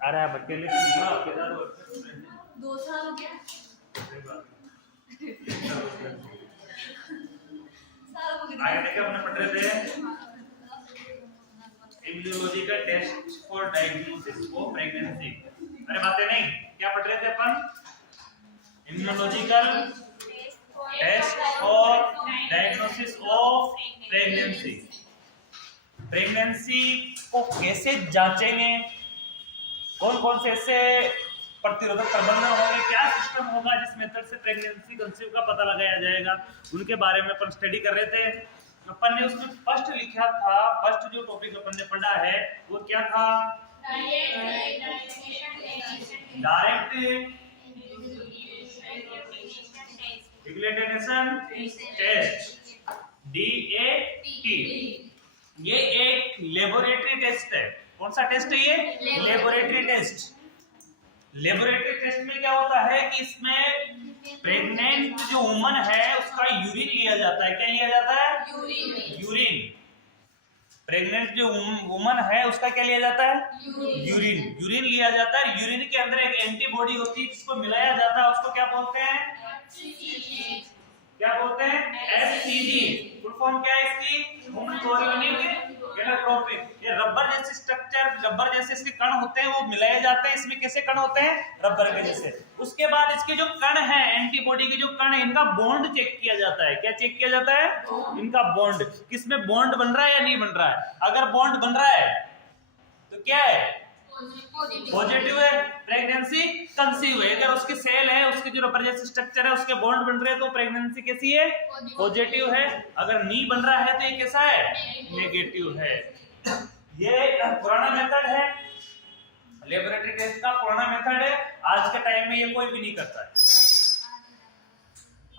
अरे आप अकेले दो साल हो गया। आगे देखिए अपने पढ़ रहे थे immunological test for diagnosis of pregnancy. अरे बातें नहीं, क्या पढ़ रहे थे अपन? Immunological test for diagnosis of pregnancy. Pregnancy को कैसे जांचेंगे, कौन कौन से ऐसे प्रतिरोधक प्रबंधन होंगे, क्या सिस्टम होगा जिस मेथड से प्रेगनेंसी कंसीव का पता लगाया जाएगा, उनके बारे में अपन स्टडी कर रहे थे। अपन ने उसमें फर्स्ट लिखा था, फर्स्ट जो टॉपिक अपन ने पढ़ा है वो क्या था? Direct declaration test, DAT। ये एक लेबोरेटरी टेस्ट है। कौन सा टेस्ट है ये? Laboratory test. लेबोरेटरी टेस्ट में क्या होता है कि इसमें प्रेग्नेंट जो वुमन है उसका यूरिन लिया जाता है। क्या लिया जाता है? यूरिन। प्रेग्नेंट जो वुमन है उसका क्या लिया जाता है? यूरिन। यूरिन लिया जाता है। यूरिन के अंदर एक एंटीबॉडी होती है जिसको मिलाया जाता है, उसको क्या बोलते हैं? क्या बोलते हैं? HCG। फुल फॉर्म क्या है इसकी? ह्यूमन कोरियोनिक इलेक्ट्रोपिक। ये रबर जैसे स्ट्रक्चर, रबर जैसे इसके कण होते हैं वो मिलाए जाते हैं। इसमें कैसे कण होते हैं? रबर के जैसे। उसके बाद इसके जो कण है, एंटीबॉडी के जो कण है, इनका बॉन्ड चेक किया जाता है। क्या चेक किया जाता है? इनका बॉन्ड। किसमें बॉन्ड बन रहा है या नहीं बन रहा है? अगर बॉन्ड बन रहा है तो क्या है? पॉजिटिव है, प्रेगनेंसी कंसीव है। अगर उसके सेल है, उसके जो रबर जैसे स्ट्रक्चर है, उसके बॉन्ड बन रहे हैं तो प्रेगनेंसी कैसी है? पॉजिटिव है। अगर नहीं बन रहा है तो ये कैसा है? नेगेटिव है। ये पुराना मेथड है, लेबोरेटरी टेस्ट का पुराना मेथड है। आज के टाइम में ये कोई भी नहीं करता है।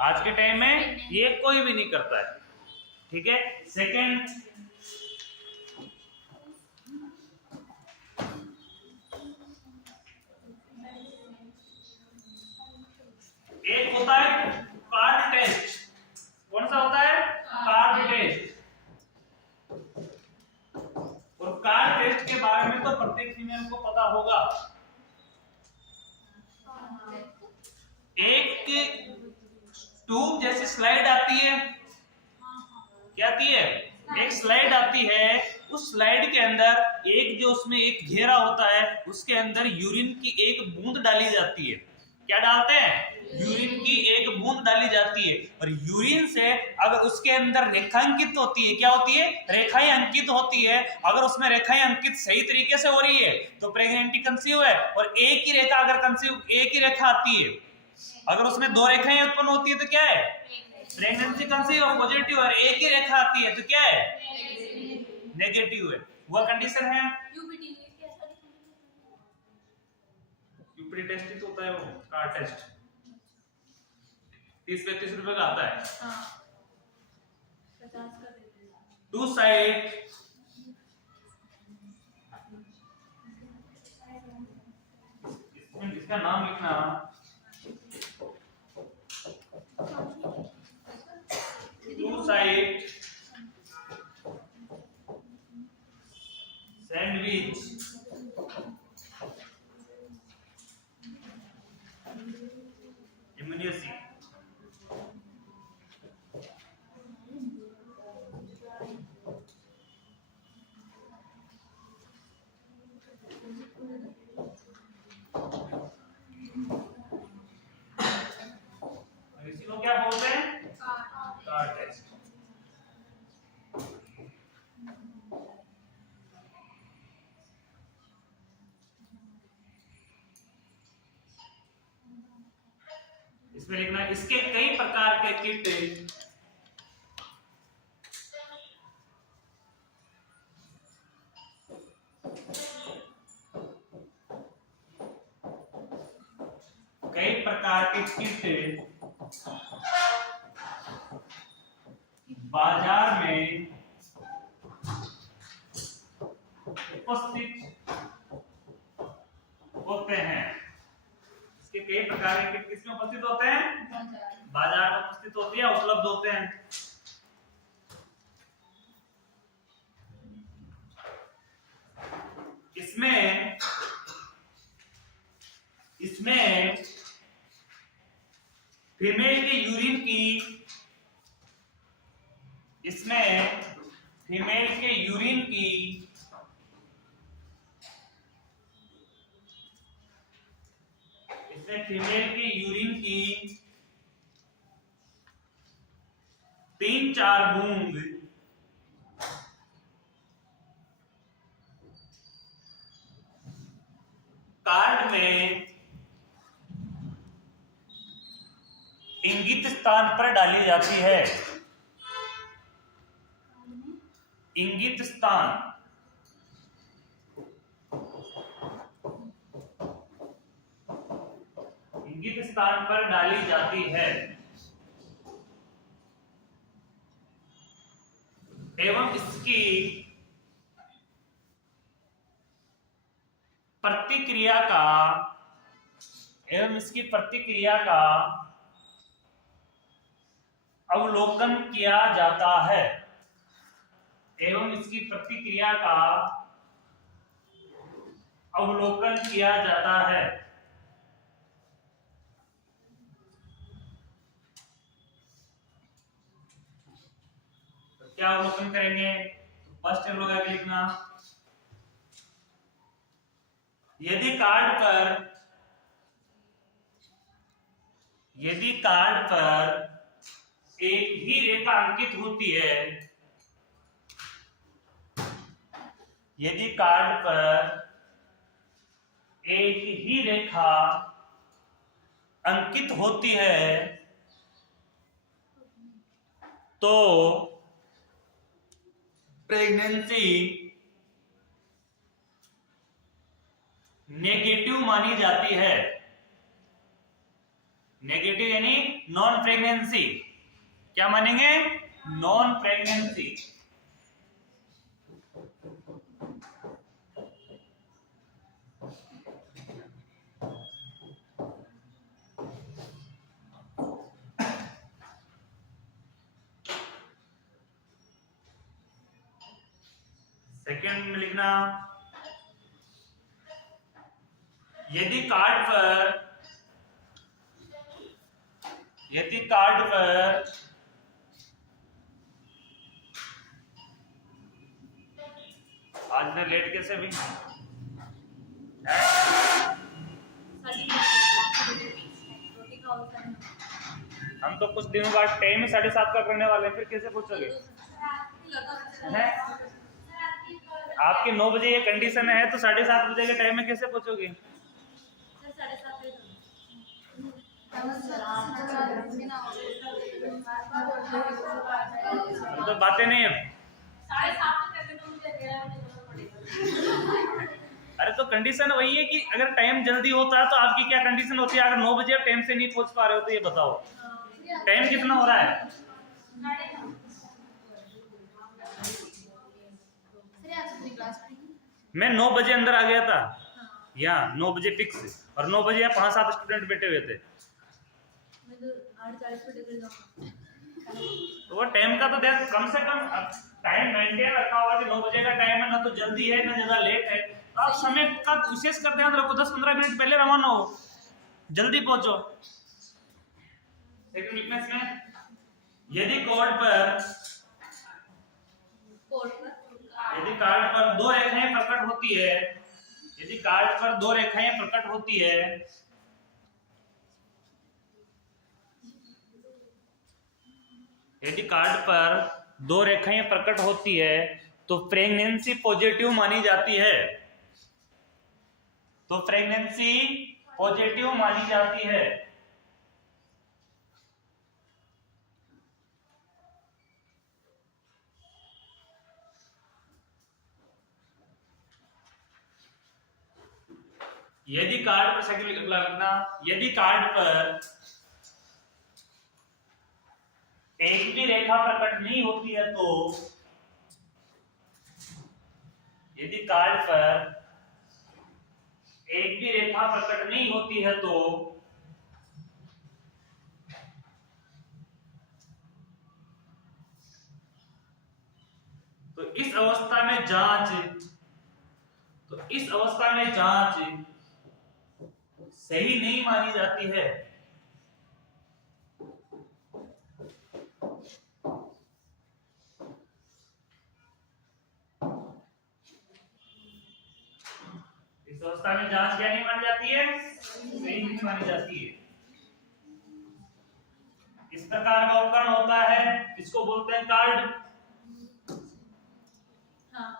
आज के टाइम में ये कोई भी नहीं करता है। ठीक है। सेकेंड, एक होता है कार्ड टेस्ट। कौन सा होता है? Card test. और कार्ड टेस्ट के बारे में तो प्रत्येक फीमेल को पता होगा। एक ट्यूब जैसी स्लाइड आती है। क्या आती है? एक स्लाइड आती है। उस स्लाइड के अंदर एक जो उसमें एक घेरा होता है, उसके अंदर यूरिन की एक बूंद डाली जाती है। क्या डालते हैं? यूरिन की एक बूंद डाली जाती है। और यूरिन से अगर उसके अंदर रेखांकित होती है, क्या होती है? रेखाएं अंकित होती है। अगर उसमें रेखाएं अंकित सही तरीके से हो रही है तो प्रेगनेंसी कंसीव है। और एक ही रेखा अगर कंसीव, एक ही रेखा आती है, अगर उसमें दो रेखाएं उत्पन्न होती है तो क्या है? प्रेगनेंसी कंसीव और पॉजिटिव। और एक ही रेखा आती है तो क्या है? नेगेटिव है। वह कंडीशन है। यूपीडी टेस्ट ही तो होता है वो, कार्ड टेस्ट। 30-35 रुपए का आता है। टू साइड इसका नाम लिखना। Two side sandwich immunoassay. इसी को क्या बोलते हैं? Card test. इसमें लिखना, इसके कई प्रकार के किट, कई प्रकार के किट बाजार में उपस्थित होते हैं। इसके कई प्रकार के किट किसमें उपस्थित होते हैं? बाजार में उपस्थित होती है, उपलब्ध होते हैं। इसमें इसमें फीमेल के यूरिन की इसमें फीमेल के यूरिन की इसमें फीमेल के यूरिन की 3-4 बूंद कार्ड में इंगित स्थान पर डाली जाती है। इंगित स्थान इंगित स्थान पर डाली जाती है एवं इसकी प्रतिक्रिया का अवलोकन किया जाता है एवं इसकी प्रतिक्रिया का अवलोकन किया जाता है। तो क्या अवलोकन करेंगे? फर्स्ट लोग आगे लिखना, यदि कार्ड पर एक ही रेखा अंकित होती है, यदि कार्ड पर एक ही रेखा अंकित होती है तो प्रेगनेंसी नेगेटिव मानी जाती है। नेगेटिव यानी नॉन प्रेगनेंसी। क्या मानेंगे? Non pregnancy. सेकंड में लिखना, यदि कार्ड पर आज मैं लेट कैसे भी हम तो कुछ दिनों बाद टाइम 7:30 का करने वाले हैं, फिर कैसे पूछोगे? आपकी 9 बजे ये कंडीशन है तो 7:30 बजे के टाइम में कैसे पूछोगे? तो बातें नहीं है। अरे तो कंडीशन वही है कि अगर टाइम जल्दी होता है तो आपकी क्या कंडीशन होती है? अगर 9 बजे आप टाइम से नहीं पहुंच पा रहे हो तो ये बताओ टाइम कितना हो रहा है? मैं 9 बजे अंदर आ गया था यहाँ 9 बजे फिक्स, और 9 बजे यहाँ 5-7 स्टूडेंट बैठे हुए थे। तो वो टाइम का तो ध्यान कम से कम टाइम मेंटेन रखा होगा कि 9 बजे का टाइम है, ना तो जल्दी है ना ज्यादा लेट है। तो आप समय का विशेष कर ध्यान रखो, 10-15 मिनट पहले रवाना हो, जल्दी पहुंचो। सेकंड वीकनेस में, यदि कार्ड पर 2 रेखाएं प्रकट होती है, यदि कार्ड पर 2 रेखाएं प्रकट होती है यदि कार्ड पर 2 रेखाएं प्रकट होती है तो प्रेगनेंसी पॉजिटिव मानी जाती है। तो प्रेगनेंसी पॉजिटिव मानी जाती है। यदि कार्ड पर सेकंड लगना, यदि कार्ड पर एक भी रेखा प्रकट नहीं होती है तो, यदि कार्ड पर एक भी रेखा प्रकट नहीं होती है तो इस अवस्था में जांच सही नहीं मानी जाती है। इस अवस्था में जांच क्या नहीं मानी जाती है? सही नहीं मानी जाती है। इस प्रकार का उपकरण होता है, इसको बोलते हैं कार्ड।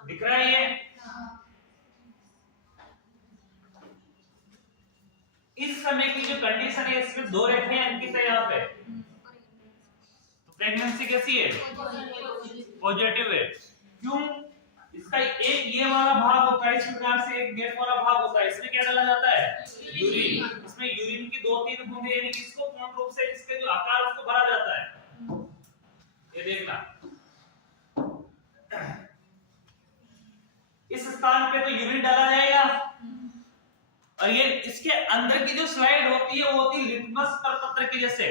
दिख रहा है ये? इस समय की जो कंडीशन है इसमें दो रेखाएं अंकित है यहाँ पे, तो प्रेगनेंसी कैसी है? पॉजिटिव है। क्यों? इसका एक ये वाला भाग होता है इस प्रकार से, एक गैप वाला भाग होता है, इसमें क्या डाला जाता है? यूरिन। इसमें यूरिन की 2-3 बूंदे, यानी कि इसको पूर्ण रूप से इसके जो आकार उसको भरा जाता है। ये देखना, इस स्थान पे तो यूरिन डाला जाएगा, और ये इसके अंदर की जो स्लाइड होती है वो होती है लिटमस पत्र के जैसे।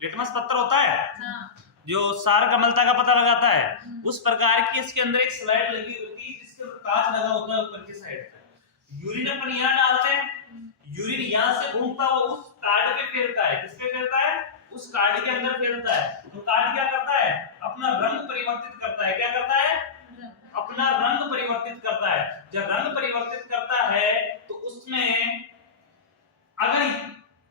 लिटमस पत्र होता है जो सार कमलता का पता लगाता है, उस प्रकार की इसके अंदर एक स्लाइड लगी होती है जिसके ऊपर कांच लगा होता है ऊपर की साइड पे। यूरिन अपन यहाँ डालते हैं, यूरिन यहाँ से घूमता हुआ उस कार्ड पे फैलता है। किस पे फैलता है? उस कार्ड के अंदर फैलता है। तो कार्ड क्या करता है? अपना रंग परिवर्तित करता है। क्या करता है? अपना रंग परिवर्तित करता है। जब रंग परिवर्तित करता है तो उसमें अगर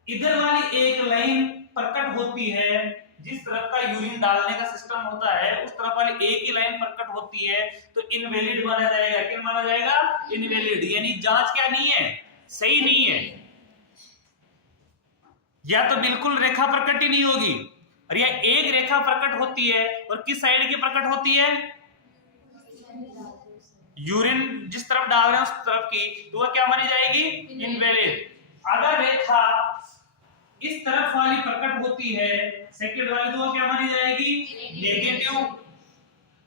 इधर वाली एक लाइन प्रकट होती है, जिस तरफ का यूरिन डालने का सिस्टम होता है उस तरफ वाली एक ही लाइन प्रकट होती है, तो इनवैलिड माना जाएगा। क्या माना जाएगा? इनवैलिड। यानी जांच क्या नहीं है? सही नहीं है। या तो बिल्कुल रेखा प्रकट ही नहीं होगी, और या एक रेखा प्रकट होती है, और किस साइड की प्रकट होती है? यूरिन जिस तरफ डाल रहे हैं उस तरफ की, तो वह क्या मानी जाएगी? इनवैलिड। अगर रेखा इस तरफ वाली प्रकट होती है, सेकंड वाली, तो क्या मानी जाएगी? नेगेटिव।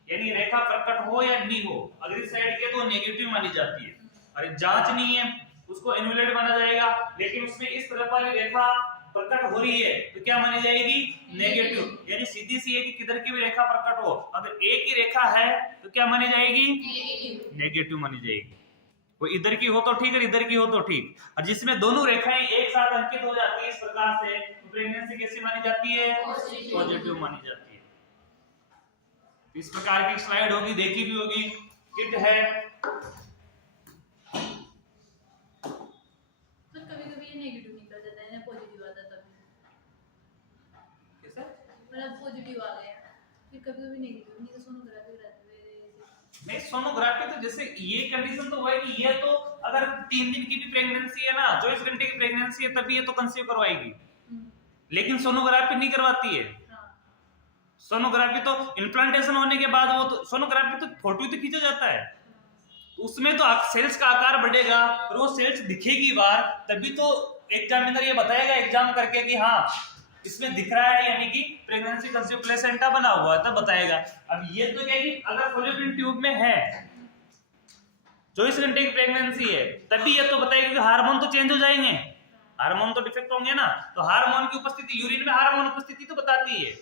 यानी रेखा प्रकट हो या नहीं हो, अगर इस साइड के तो नेगेटिव मानी जाती है, और जांच नहीं है उसको इनवैलिड माना जाएगा। लेकिन उसमें इस तरफ वाली रेखा प्रकट हो रही है तो क्या मानी जाएगी? नेगेटिव। यानी सीधी सी है कि किधर की भी रेखा प्रकट हो, अगर एक ही रेखा है तो क्या मानी जाएगी? नेगेटिव मानी जाएगी। वो इधर की हो तो ठीक है, इधर की हो तो ठीक। और जिसमें दोनों रेखाएं एक साथ अंकित हो जाती है इस प्रकार से, तो प्रेगनेंसी कैसी मानी जाती है? पॉजिटिव मानी जाती है। इस प्रकार की स्लाइड होगी, देखी भी होगी, किट है। तो कभी-कभी ये नेगेटिव निकल जाता है ना, पॉजिटिव आता तब कैसे? मतलब पॉजिटिव आ गया, फिर कभी-कभी नेगेटिव, नहीं तो सोनोग्राफी कराते हुए नहीं, सोनोग्राफी तो जैसे ये कंडीशन तो है कि ये तो अगर 3 दिन की भी प्रेगनेंसी है ना, 24 घंटे की प्रेगनेंसी है, तभी ये तो कंसीव करवाएगी। लेकिन सोनोग्राफी नहीं करवाती है। सोनोग्राफी तो इम्प्लांटेशन होने के बाद, वो तो सोनोग्राफी तो फोटो तो खींचा जाता है, उसमें तो सेल्स का आकार बढ़ेगा और वो सेल्स दिखेगी बाहर, तभी तो एग्जामिनर ये बताएगा एग्जाम करके कि हाँ इसमें दिख रहा है, यानी कि प्रेगनेंसी कंसीव प्लेसेंटा बना हुआ है, तब बताएगा। अब ये तो क्या कि अगर फॉलोपियन ट्यूब में है, 24 घंटे की प्रेगनेंसी है, तभी ये तो बताएगा कि हार्मोन तो चेंज हो जाएंगे, हार्मोन तो डिफेक्ट होंगे ना, तो हार्मोन की उपस्थिति, यूरिन में हार्मोन उपस्थिति तो बताती है।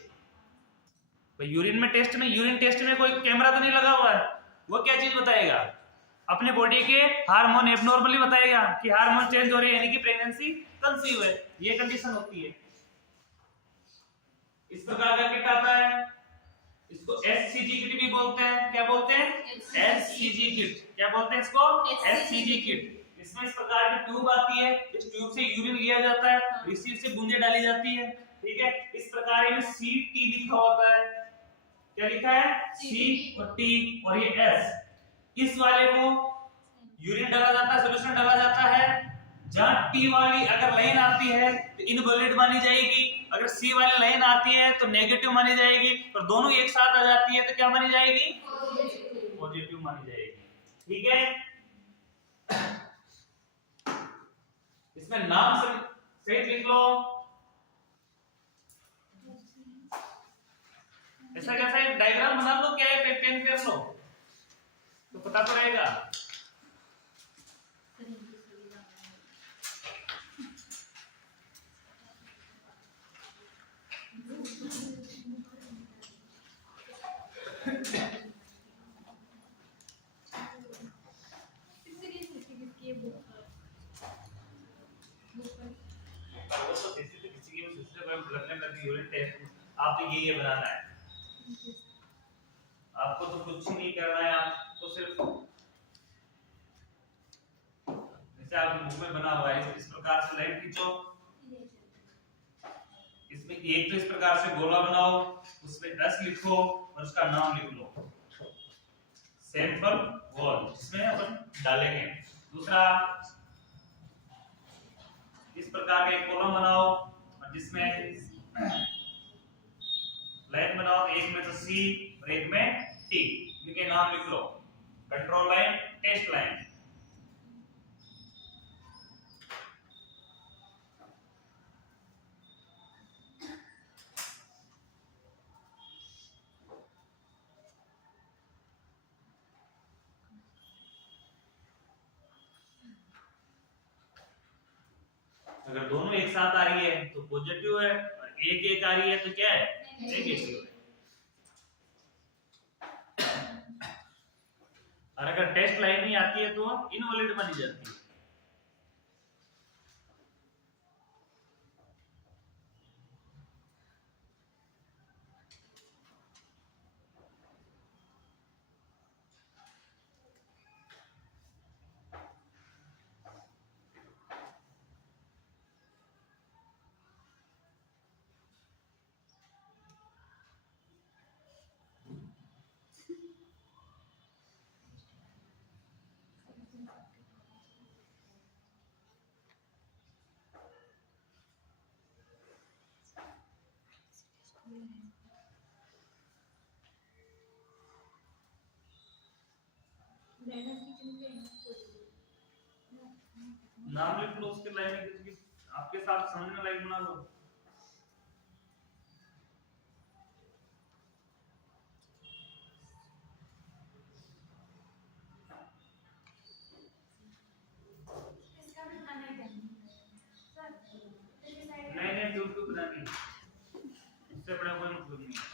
तो यूरिन में टेस्ट में, यूरिन टेस्ट में कोई कैमरा तो नहीं लगा हुआ है, वो क्या चीज बताएगा? अपने बॉडी के हार्मोन एबनॉर्मली बताएगा कि हार्मोन चेंज हो रहे हैं, यानी कि प्रेगनेंसी कंसीव है। ये कंडीशन होती है। इस प्रकार का किट आता है, इसको एससीजी किट भी बोलते हैं। क्या बोलते हैं? SCG kit. क्या बोलते हैं इसको? SCG kit. इसमें इस प्रकार की ट्यूब आती है, इस ट्यूब से यूरिन लिया जाता है, इसी से बूंदे डाली जाती है, ठीक है। इस प्रकार में सीटी लिखा होता है। क्या लिखा है? सी और टी, और ये एस। इस वाले को यूरिन डाला जाता है, सॉल्यूशन डाला जाता है। जहां टी वाली अगर लाइन आती है तो इनवैलिड मानी जाएगी, अगर सी वाली लाइन आती है तो नेगेटिव मानी जाएगी, और दोनों एक साथ आ जाती है तो क्या मानी जाएगी? पॉजिटिव मानी जाएगी, ठीक है। इसमें नाम सहित लिख लो। ऐसा कैसा एक डायग्राम बना लो, क्या है, पेन कर लो तो पता तो रहेगा। बुक लगने लगी यूरिन टेस्ट, आप ये बनाना है। आपको तो कुछ नहीं करना है, आपको सिर्फ जैसे आप मुंह में बना हुआ है इस प्रकार से लाइन खींचो, इसमें एक तो इस प्रकार से गोला बनाओ, उसमें एस लिखो और उसका नाम लिख लो, सैंपल वॉल, जिसमें अपन डालेंगे। दूसरा इस प्रकार का एक कॉलम बनाओ और जिसमें लाइन बनाओ, एक में तो सी और एक में टी, इनके नाम लिख लो, कंट्रोल लाइन, टेस्ट लाइन। अगर दोनों एक साथ आ रही है तो पॉजिटिव है, और एक एक आ रही है तो क्या है, नेगेटिव है। और अगर टेस्ट लाइन नहीं आती है तो इनवैलिड मानी जाती है। नाम लिख लो उसके लाइन में, आपके साथ सामने लाइन बना लो। नहीं नहीं दूर दूर बनानी, इससे बड़ा कोई मतलब नहीं है।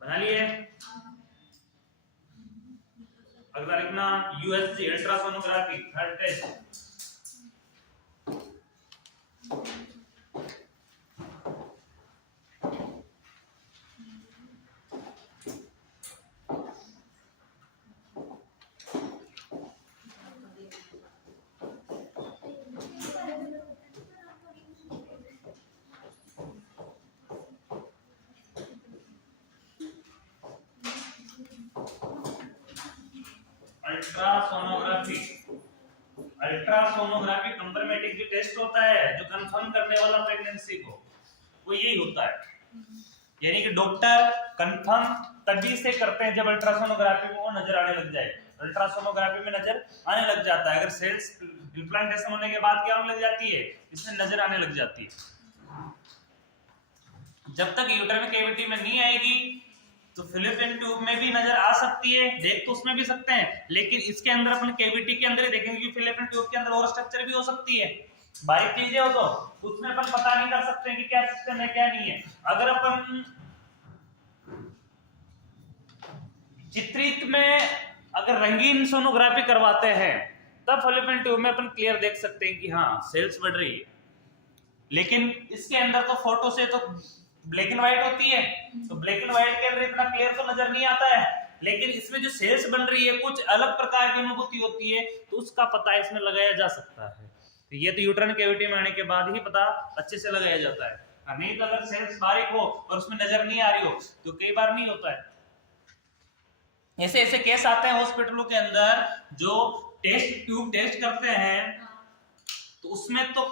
बना लिए। अगला लिखना USG ultrasonography third test. Ultrasonography, ultrasonography confirmative जो टेस्ट होता है, जो कंफर्म करने वाला प्रेगनेंसी को, वो यही होता है। यानी कि डॉक्टर कंफर्म तभी से करते हैं जब अल्ट्रासोनोग्राफी में वो नजर आने लग जाए। अल्ट्रासोनोग्राफी में नजर आने लग जाता है, अगर सेल्स इम्प्लांटेशन होने के बाद क्या होने लग जाती है, इसमें नजर आने लग जाती है। जब तक यूट्राइन कैविटी में नहीं आएगी तो फिलिपिन ट्यूब में भी नजर आ सकती है, देख तो उसमें भी सकते हैं, लेकिन इसके अंदर अपन कैविटी के अंदर ही देखेंगे कि फिलिपिन ट्यूब के अंदर और स्ट्रक्चर भी हो सकती है, बारीक चीजें हो तो उसमें अपन पता नहीं कर सकते कि क्या सिस्टम है क्या नहीं है। अगर अपन चित्रित में अगर रंगीन सोनोग्राफी करवाते हैं तब फिलिपिन ट्यूब में अपन क्लियर देख सकते हैं कि हाँ सेल्स बढ़ रही है, लेकिन इसके अंदर तो फोटो से तो ब्लैक एंड व्हाइट होती है, तो ब्लैक एंड व्हाइट के अंदर इतना क्लियर तो नजर नहीं आता है, लेकिन इसमें जो सेल्स बन रही है कुछ अलग प्रकार की अनुभूति होती है, तो उसका पता इसमें लगाया जा सकता है। तो ये तो यूट्राइन कैविटी में आने के बाद ही पता अच्छे से लगाया जाता है, और नहीं तो अगर सेल्स बारीक हो और उसमें नजर नहीं आ रही हो तो कई बार नहीं होता है। ऐसे ऐसे केस आते हैं हॉस्पिटलों के अंदर, जो टेस्ट ट्यूब टेस्ट करते हैं तो उसमें तो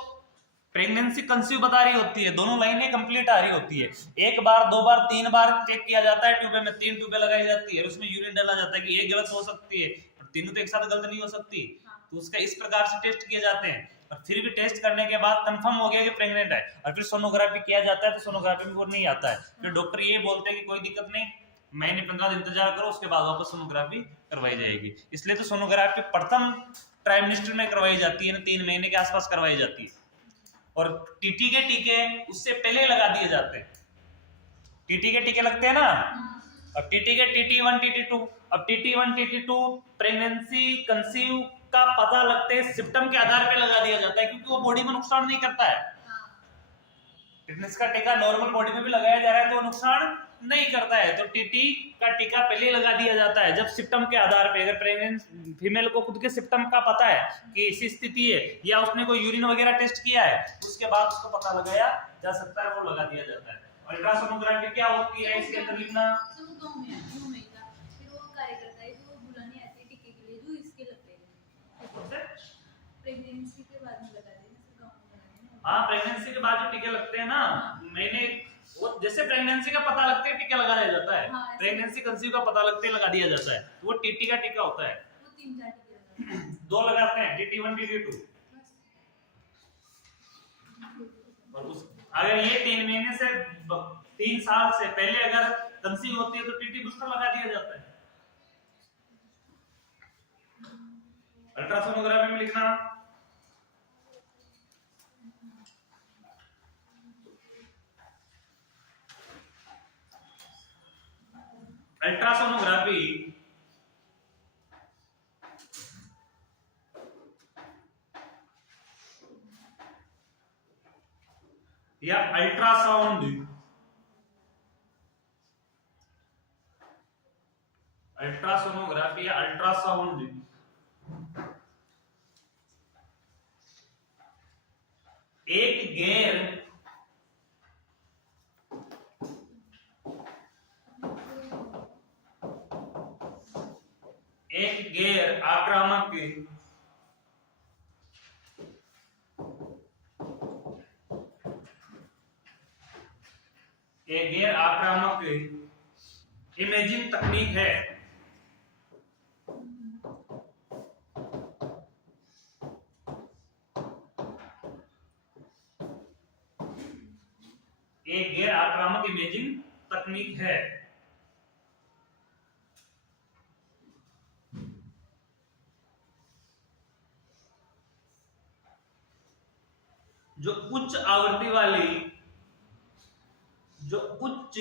प्रेगनेंसी कंसीव बता रही होती है, दोनों लाइनें कंप्लीट आ रही होती है, एक बार दो बार तीन बार चेक किया जाता है, ट्यूबे में 3 ट्यूबें लगाई जाती है, उसमें यूरिन डाला जाता है कि ये गलत हो सकती है और तीनों तो एक साथ गलत नहीं हो सकती, तो उसका इस प्रकार से टेस्ट किए जाते हैं। और फिर भी टेस्ट करने के बाद कंफर्म हो गया कि प्रेग्नेंट है, और फिर सोनोग्राफी किया जाता है तो सोनोग्राफी में वो नहीं आता है, फिर डॉक्टर ये बोलते हैं कि कोई दिक्कत नहीं, महीने 15 दिन इंतजार करो, उसके बाद वापस सोनोग्राफी करवाई जाएगी। इसलिए तो सोनोग्राफी प्रथम ट्राइमेस्टर में करवाई जाती है ना, 3 महीने के आसपास करवाई जाती है। और टीटी के टीके उससे पहले लगा दिए जाते हैं। टीटी के टीके लगते हैं ना, अब टीटी के TT1 TT2, अब TT1 TT2 प्रेगनेंसी कंसीव का पता लगते हैं सिम्टम के आधार पे लगा दिया जाता है, क्योंकि वो बॉडी में नुकसान नहीं करता है। टिटनेस का टीका नॉर्मल बॉडी में भी लगाया जा रहा है तो नुकसान नहीं करता है, तो टीटी का टीका पहले लगा दिया जाता है जब सिम्टम के आधार पे, अगर प्रेग्नेंट फीमेल को खुद के सिम्टम का पता है कि ऐसी स्थिति है या उसने कोई यूरिन वगैरह टेस्ट किया है, उसके बाद उसको पता लगाया जा सकता है, वो लगा दिया जाता है। अल्ट्रासोनोग्राफी क्या होती है इसके अंदर लिखना, तो वो गांव में है, गांव में था, फिर वो कार्य करता है जो बुलाने आते हैं टीके के लिए जो इसके लगते हैं प्रेगनेंसी के बाद में लगा देना, फिर गांव में लगा देना। हाँ, प्रेगनेंसी के बाद जो टीके लगते हैं ना, मैंने वो जैसे प्रेगनेंसी का पता लगते है टीका लगा दिया जाता है, हाँ, प्रेगनेंसी कंसीव का पता लगते लगा दिया जाता है, तो वो टीटी का टीका होता है। वो 3-4 टीके लगाते हैं। 2 लगाते हैं, TT1 TT2। और उस अगर ये 3 महीने से 3 साल से पहले अगर कंसीव होती है तो टीटी बूस्टर लगा दिया जाता है। अल्ट्रासोनोग्राफी में लिखना, अल्ट्रासोनोग्राफी या अल्ट्रासाउंड, अल्ट्रासोनोग्राफी या अल्ट्रासाउंड एक गैर आक्रामक इमेजिंग तकनीक है। एक गैर आक्रामक इमेजिंग तकनीक है जो उच्च आवृत्ति वाली, जो उच्च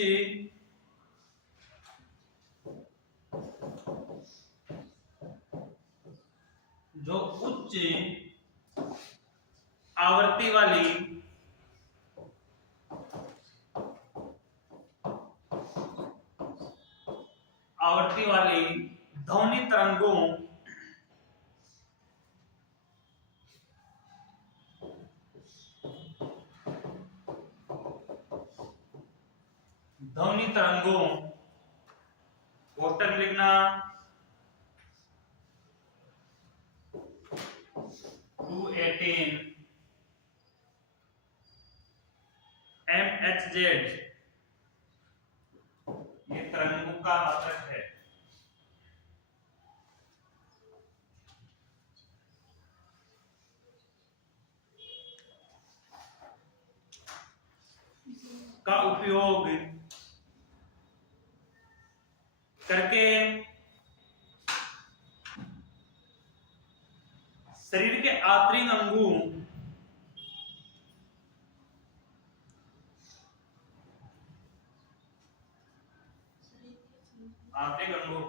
आवृत्ति वाली ध्वनि तरंगों पोस्टर लिखना 218 MHz ये तरंगों का मात्रक है। का उपयोग करके शरीर के आंतरिक अंगों हेलो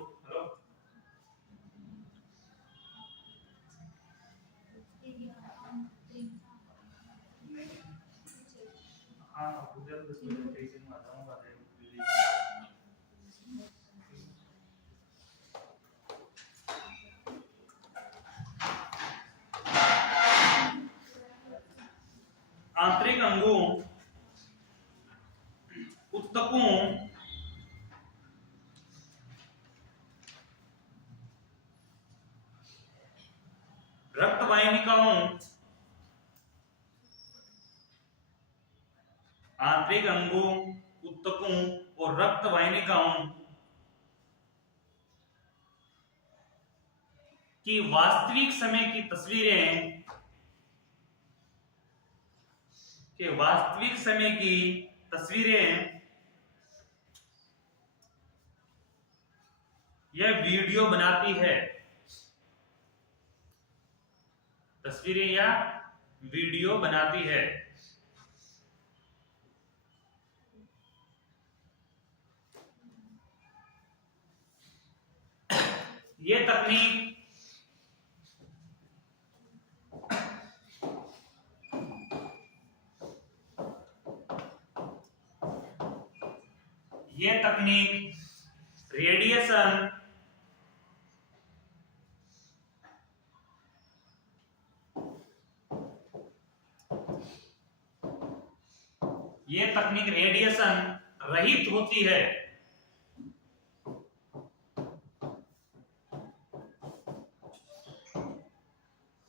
हाँ उधर 10 मिनट पेशेंट में आ जाऊंगा। आंतरिक अंगों, ऊतकों, रक्त वाहिनिकाओं, आंतरिक अंगों, ऊतकों और रक्त वाहिनिकाओं की वास्तविक समय की तस्वीरें यह वीडियो बनाती है, तस्वीरें या वीडियो बनाती है। ये तकनीक रेडिएशन रहित होती है।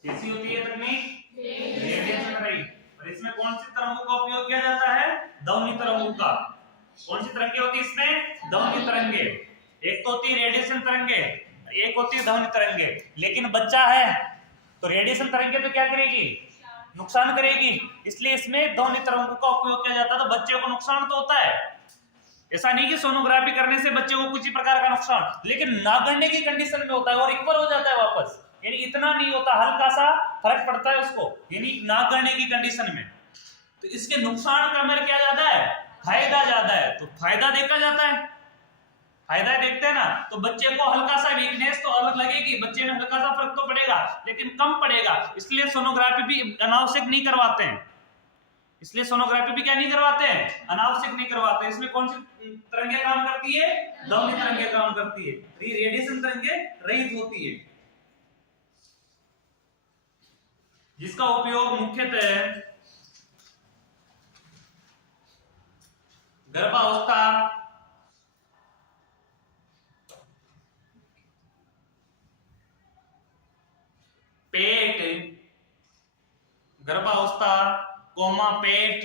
कैसी होती है तकनीक? रेडिएशन रहित। और इसमें कौन सी तरंगों का उपयोग किया जाता है? ध्वनि तरंगों का। कौन सी तरंगे होती है इसमें? ध्वनि तरंगे। एक तो होती है रेडिएशन तरंगे, एक होती है ध्वनि तरंगे। लेकिन बच्चा है तो रेडिएशन तरंगे तो क्या करेगी? नुकसान करेगी, इसलिए इसमें ध्वनि तरंगों का उपयोग किया जाता है। तो बच्चे को नुकसान तो होता है, ऐसा नहीं कि सोनोग्राफी करने से बच्चे को किसी प्रकार का नुकसान, लेकिन ना करने की कंडीशन में होता है और रिकवर हो जाता है वापस, यानी इतना नहीं होता, हल्का सा फर्क पड़ता है उसको, यानी ना करने की कंडीशन में। तो इसके नुकसान का मेरे क्या ज्यादा है? फायदा ज्यादा है। तो फायदा देखा जाता है, फायदा देखते हैं ना, तो बच्चे को हल्का सा वीकनेस तो अलग लगेगी, बच्चे में हल्का सा फर्क तो पड़ेगा लेकिन कम पड़ेगा, इसलिए सोनोग्राफी भी अनावश्यक नहीं करवाते हैं। इसलिए सोनोग्राफी भी क्या नहीं करवाते हैं? अनावश्यक नहीं करवाते हैं। इसमें कौन सी तरंगे काम करती है? ध्वनि तरंगे काम करती है। रेडिएशन तरंगे रहित होती है, जिसका उपयोग मुख्यतः गर्भावस्था, पेट, गर्भावस्था, कोमा पेट,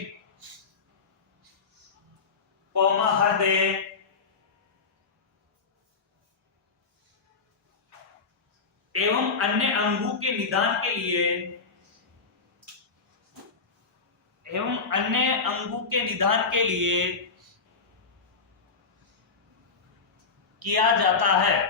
कोमा हृदय, एवं अन्य अंगों के निदान के लिए किया जाता है।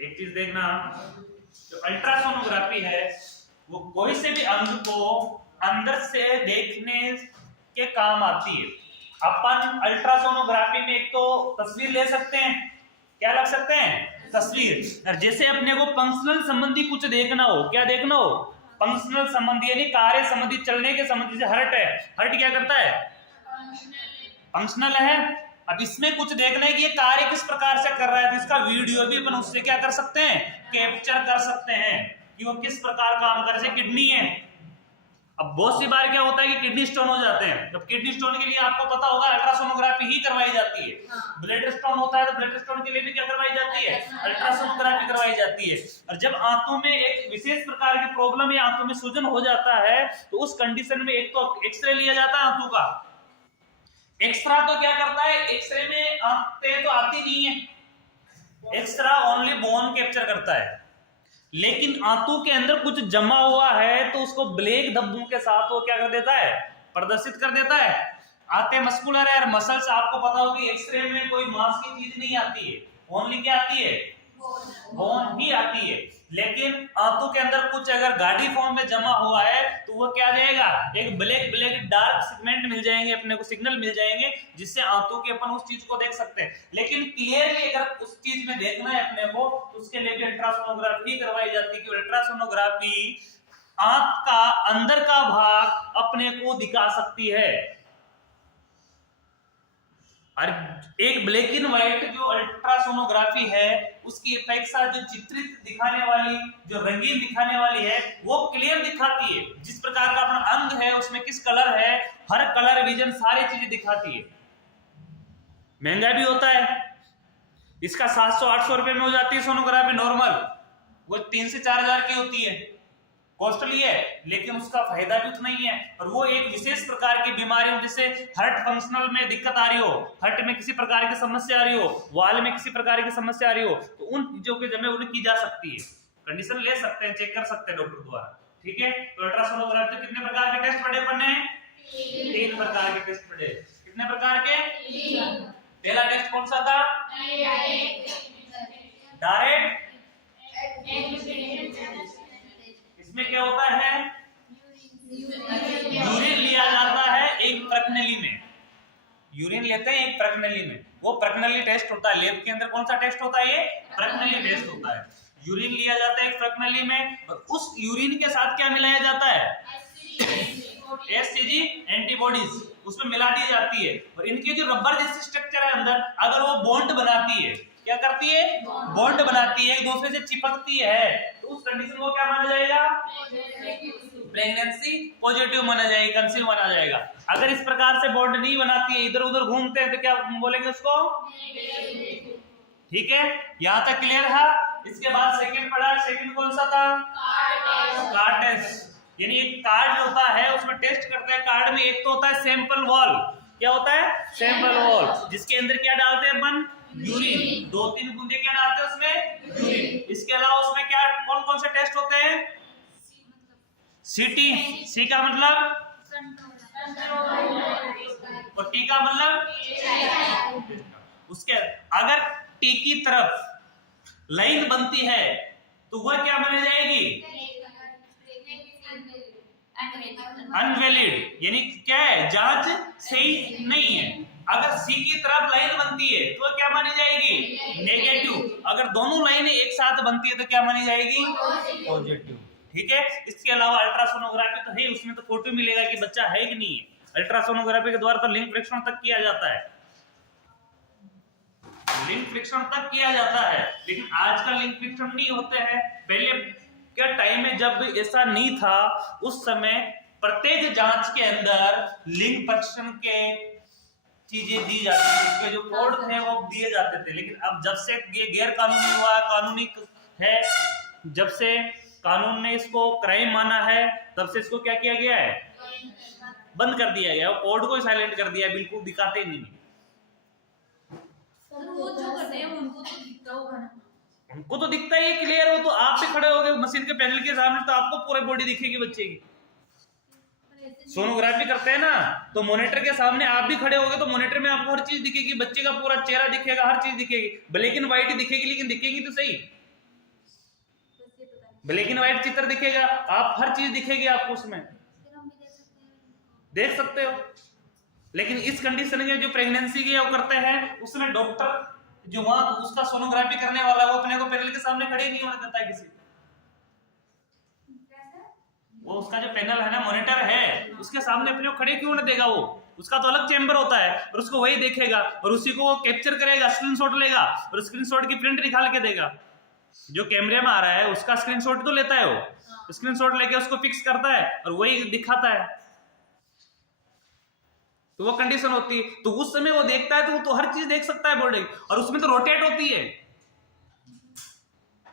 एक चीज देखना, जो अल्ट्रासोनोग्राफी है वो कोई से भी अंग को अंदर से देखने के काम आती है। अपन अल्ट्रासोनोग्राफी में एक तो तस्वीर ले सकते हैं, क्या लग सकते हैं? तस्वीर। और जैसे अपने को फंक्शनल संबंधी कुछ देखना हो, क्या देखना हो? फंक्शनल संबंधी, यानी कार्य संबंधी, चलने के संबंधी। जैसे हार्ट है, हार्ट क्या करता है? फंक्शनल है। अब इसमें कुछ देखना है कि ये कार्य किस प्रकार से कर रहा है, तो इसका वीडियो भी अपन उससे क्या कर सकते हैं? कैप्चर कर सकते हैं कि वो किस प्रकार काम कर रहे हैं। किडनी है, अब बहुत सी बार क्या होता है कि किडनी स्टोन हो जाते हैं, तो किडनी स्टोन के लिए आपको पता होगा अल्ट्रासोनोग्राफी ही करवाई जाती है। ब्लड स्टोन होता है तो ब्लड स्टोन के लिए भी क्या करवाई जाती है? अल्ट्रासोनोग्राफी करवाई जाती है। और जब आंतों में एक विशेष प्रकार की प्रॉब्लम या आंतों में सूजन हो जाता है तो उस कंडीशन में एक तो एक्सरे लिया जाता है आंतों का। एक्सरा तो क्या करता है? एक्सरे में आंतें तो आती नहीं है, एक्सरा ओनली बोन कैप्चर करता है, लेकिन आंतों के अंदर कुछ जमा हुआ है तो उसको ब्लैक धब्बों के साथ वो क्या कर देता है? प्रदर्शित कर देता है। आंतें मस्कुलर है और मसल्स, आपको पता होगी एक्सरे में कोई मांस की चीज नहीं आती है, ओनली क्या आती है? बोन ही आती है। लेकिन आंतों के अंदर कुछ अगर गाढ़ी फॉर्म में जमा हुआ है तो वो क्या देगा? एक ब्लैक ब्लैक डार्क सेगमेंट मिल जाएंगे, अपने को सिग्नल मिल जाएंगे, जिससे आंतों के अपन उस चीज को देख सकते हैं। लेकिन क्लियरली अगर उस चीज में देखना है अपने को तो उसके लिए भी अल्ट्रासोनोग्राफी करवाई जाती है। कि अल्ट्रासोनोग्राफी आंत का अंदर का भाग अपने को दिखा सकती है। और एक ब्लैक एंड व्हाइट जो अल्ट्रासोनोग्राफी है उसकी अपेक्षा जो चित्रित दिखाने वाली, जो रंगीन दिखाने वाली है, वो क्लियर दिखाती है। जिस प्रकार का अपना अंग है उसमें किस कलर है, हर कलर विजन सारी चीजें दिखाती है। महंगा भी होता है, इसका 700-800 रुपए में हो जाती है सोनोग्राफी नॉर्मल, वो 3 से 4 हजार की होती है। कॉस्टली है लेकिन उसका फायदा भी उतना ही है। और वो एक विशेष प्रकार की बीमारी हो, जैसे हार्ट फंक्शनल में दिक्कत आ रही हो, हार्ट में किसी प्रकार की समस्या आ रही हो, वाल में किसी प्रकार की समस्या आ रही हो, तो उन चीजों के जमे उन्हें की जा सकती है, कंडीशन ले सकते हैं, चेक कर सकते हैं डॉक्टर द्वारा। ठीक है, तो अल्ट्रासोनोग्राफी तो कितने प्रकार के टेस्ट पढ़े पढ़ने हैं? 3 प्रकार के टेस्ट पढ़े। कितने प्रकार के? पहला टेस्ट कौन सा था? डायरेक्ट। इसमें क्या होता है? यूरिन लिया जाता है एक प्रकनली में, यूरिन लेते हैं एक प्रकनली में, वो प्रकनली टेस्ट होता है। लैब के अंदर कौन सा टेस्ट होता है? ये प्रकनली टेस्ट होता है। यूरिन लिया जाता है एक प्रकनली में, और उस यूरिन के साथ क्या मिलाया जाता है? एससीजी एंटीबॉडीज उसमें मिला दी जाती है। और इनके जो रबर जैसी स्ट्रक्चर है अंदर, अगर वो बॉन्ड बनाती है, क्या करती है? बॉन्ड बनाती है, एक दूसरे से चिपकती है, तो उस कंडीशन को क्या माना जाएगा? प्रेगनेंसी पॉजिटिव माना जाएगा, कंसीव माना जाएगा। अगर इस प्रकार से बॉन्ड नहीं बनाती है, इधर उधर घूमते हैं, तो क्या बोलेंगे उसको? ठीक है, यहां तक क्लियर है। इसके बाद सेकंड पढ़ा, सेकंड कौन सा था? कार्ड टेस्ट, यानी एक कार्ड होता है, उसमें टेस्ट करते हैं। कार्ड में एक तो होता है सैंपल वॉल, क्या होता है? सैंपल वॉल, जिसके अंदर क्या डालते हैं अपन? यूरिन, 2-3 बूंदे क्या डालते हैं उसमें? यूरिन। इसके अलावा उसमें क्या कौन कौन से टेस्ट होते हैं? सीटी, सी का मतलब और टी का मतलब। उसके अगर टी की तरफ लाइन बनती है तो वह क्या मानी जाएगी? अनवैलिड, यानी क्या है? जांच सही नहीं है। अगर सी की तरफ लाइन बनती है तो क्या मानी जाएगी? नेगेटिव। अगर दोनों लाइनें एक साथ बनती है तो क्या मानी जाएगी? पॉजिटिव। ठीक है, इसके अलावा अल्ट्रासोनोग्राफी तो है, उसमें तो फोटो मिलेगा कि बच्चा है कि नहीं है। अल्ट्रासोनोग्राफी के द्वारा तो लिंग परीक्षण तक किया जाता है, लिंग परीक्षण तक किया जाता है, लेकिन आजकल लिंग परीक्षण नहीं होते हैं। पहले क्या टाइम में जब ऐसा नहीं था, उस समय प्रत्येक जांच के अंदर लिंग परीक्षण के चीजें दी जाती थी, उसके जो कोड थे वो दिए जाते थे। लेकिन अब जब से ये गैर कानूनी हुआ, कानूनी है, जब से कानून ने इसको क्राइम माना है, तब से इसको क्या किया गया है? बंद कर दिया गया, कोड को साइलेंट कर दिया, बिल्कुल दिखाते नहीं। वो जो करते हैं उनको तो दिखता होगा ना? उनको तो दिखता ही क्लियर, वो तो आप भी खड़े हो गए मशीन के पैनल के सामने, तो आपको पूरी बॉडी दिखेगी बच्चे की। सोनोग्राफी करते हैं ना, तो मॉनिटर के सामने आप भी खड़े होगे, तो मॉनिटर में आपको हर चीज दिखेगी, बच्चे का पूरा चेहरा दिखेगा, हर चीज दिखेगी। ब्लैक एंड व्हाइट दिखेगी, लेकिन दिखेगी तो सही। ब्लैक एंड व्हाइट चित्र दिखेगा, आप हर चीज दिखेगी आपको उसमें, देख सकते हो। लेकिन इस कंडीशन में जो प्रेगनेंसी की वो करते हैं, उसमें डॉक्टर जो वहां उसका सोनोग्राफी करने वाला है, वो अपने को पैनल के सामने खड़े नहीं होने देता है किसी। वो उसका जो पैनल है ना, मॉनिटर है, उसके सामने अपने को खड़े क्यों ना देगा? वो उसका तो अलग चेंबर होता है, और उसको वही देखेगा और उसी को वो कैप्चर करेगा, स्क्रीनशॉट लेगा और स्क्रीनशॉट की प्रिंट निकाल के देगा। जो कैमरे में आ रहा है उसका स्क्रीनशॉट तो लेता है, वो स्क्रीनशॉट लेके उसको फिक्स करता है और वही दिखाता है। तो वो कंडीशन होती है, तो उस समय वो देखता है, तो वो तो हर चीज देख सकता है बॉडी, और उसमें तो रोटेट होती है।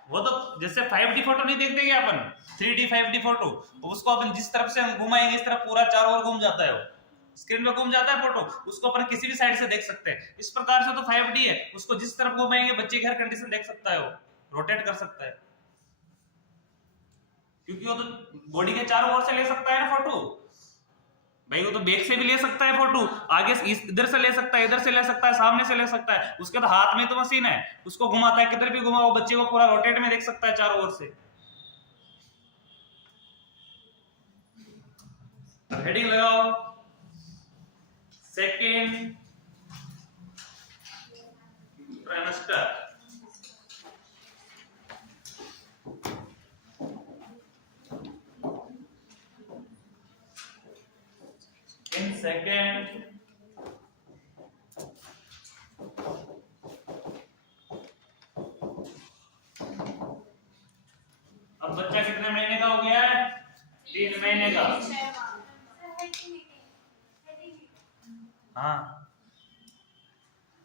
वो तो जैसे 5D फोटो नहीं देखते क्या अपन, 3D 5D फोटो, तो उसको अपन जिस तरफ से हम घुमाएंगे इस तरफ पूरा चारों ओर घूम जाता है, वो स्क्रीन में घूम जाता है फोटो, उसको अपन किसी भी साइड से देख सकते हैं। इस प्रकार से तो 5D है, उसको जिस तरफ घुमाएंगे बच्चे की हर कंडीशन देख सकता है, वो रोटेट कर सकता है, क्योंकि वो तो बॉडी के चारों ओर से ले सकता है ना फोटो भाई। वो तो बैक से भी ले सकता है फोटो, आगे इधर से ले सकता है, इधर से ले सकता है, सामने से ले सकता है। उसके तो हाथ में तो मशीन है, उसको घुमाता है, किधर भी घुमाओ बच्चे को पूरा रोटेट में देख सकता है चारों ओर से। हेडिंग लगाओ, सेकेंड ट्राइमेस्टर। In second अब बच्चा कितने महीने का हो गया है? 3 महीने का। हाँ,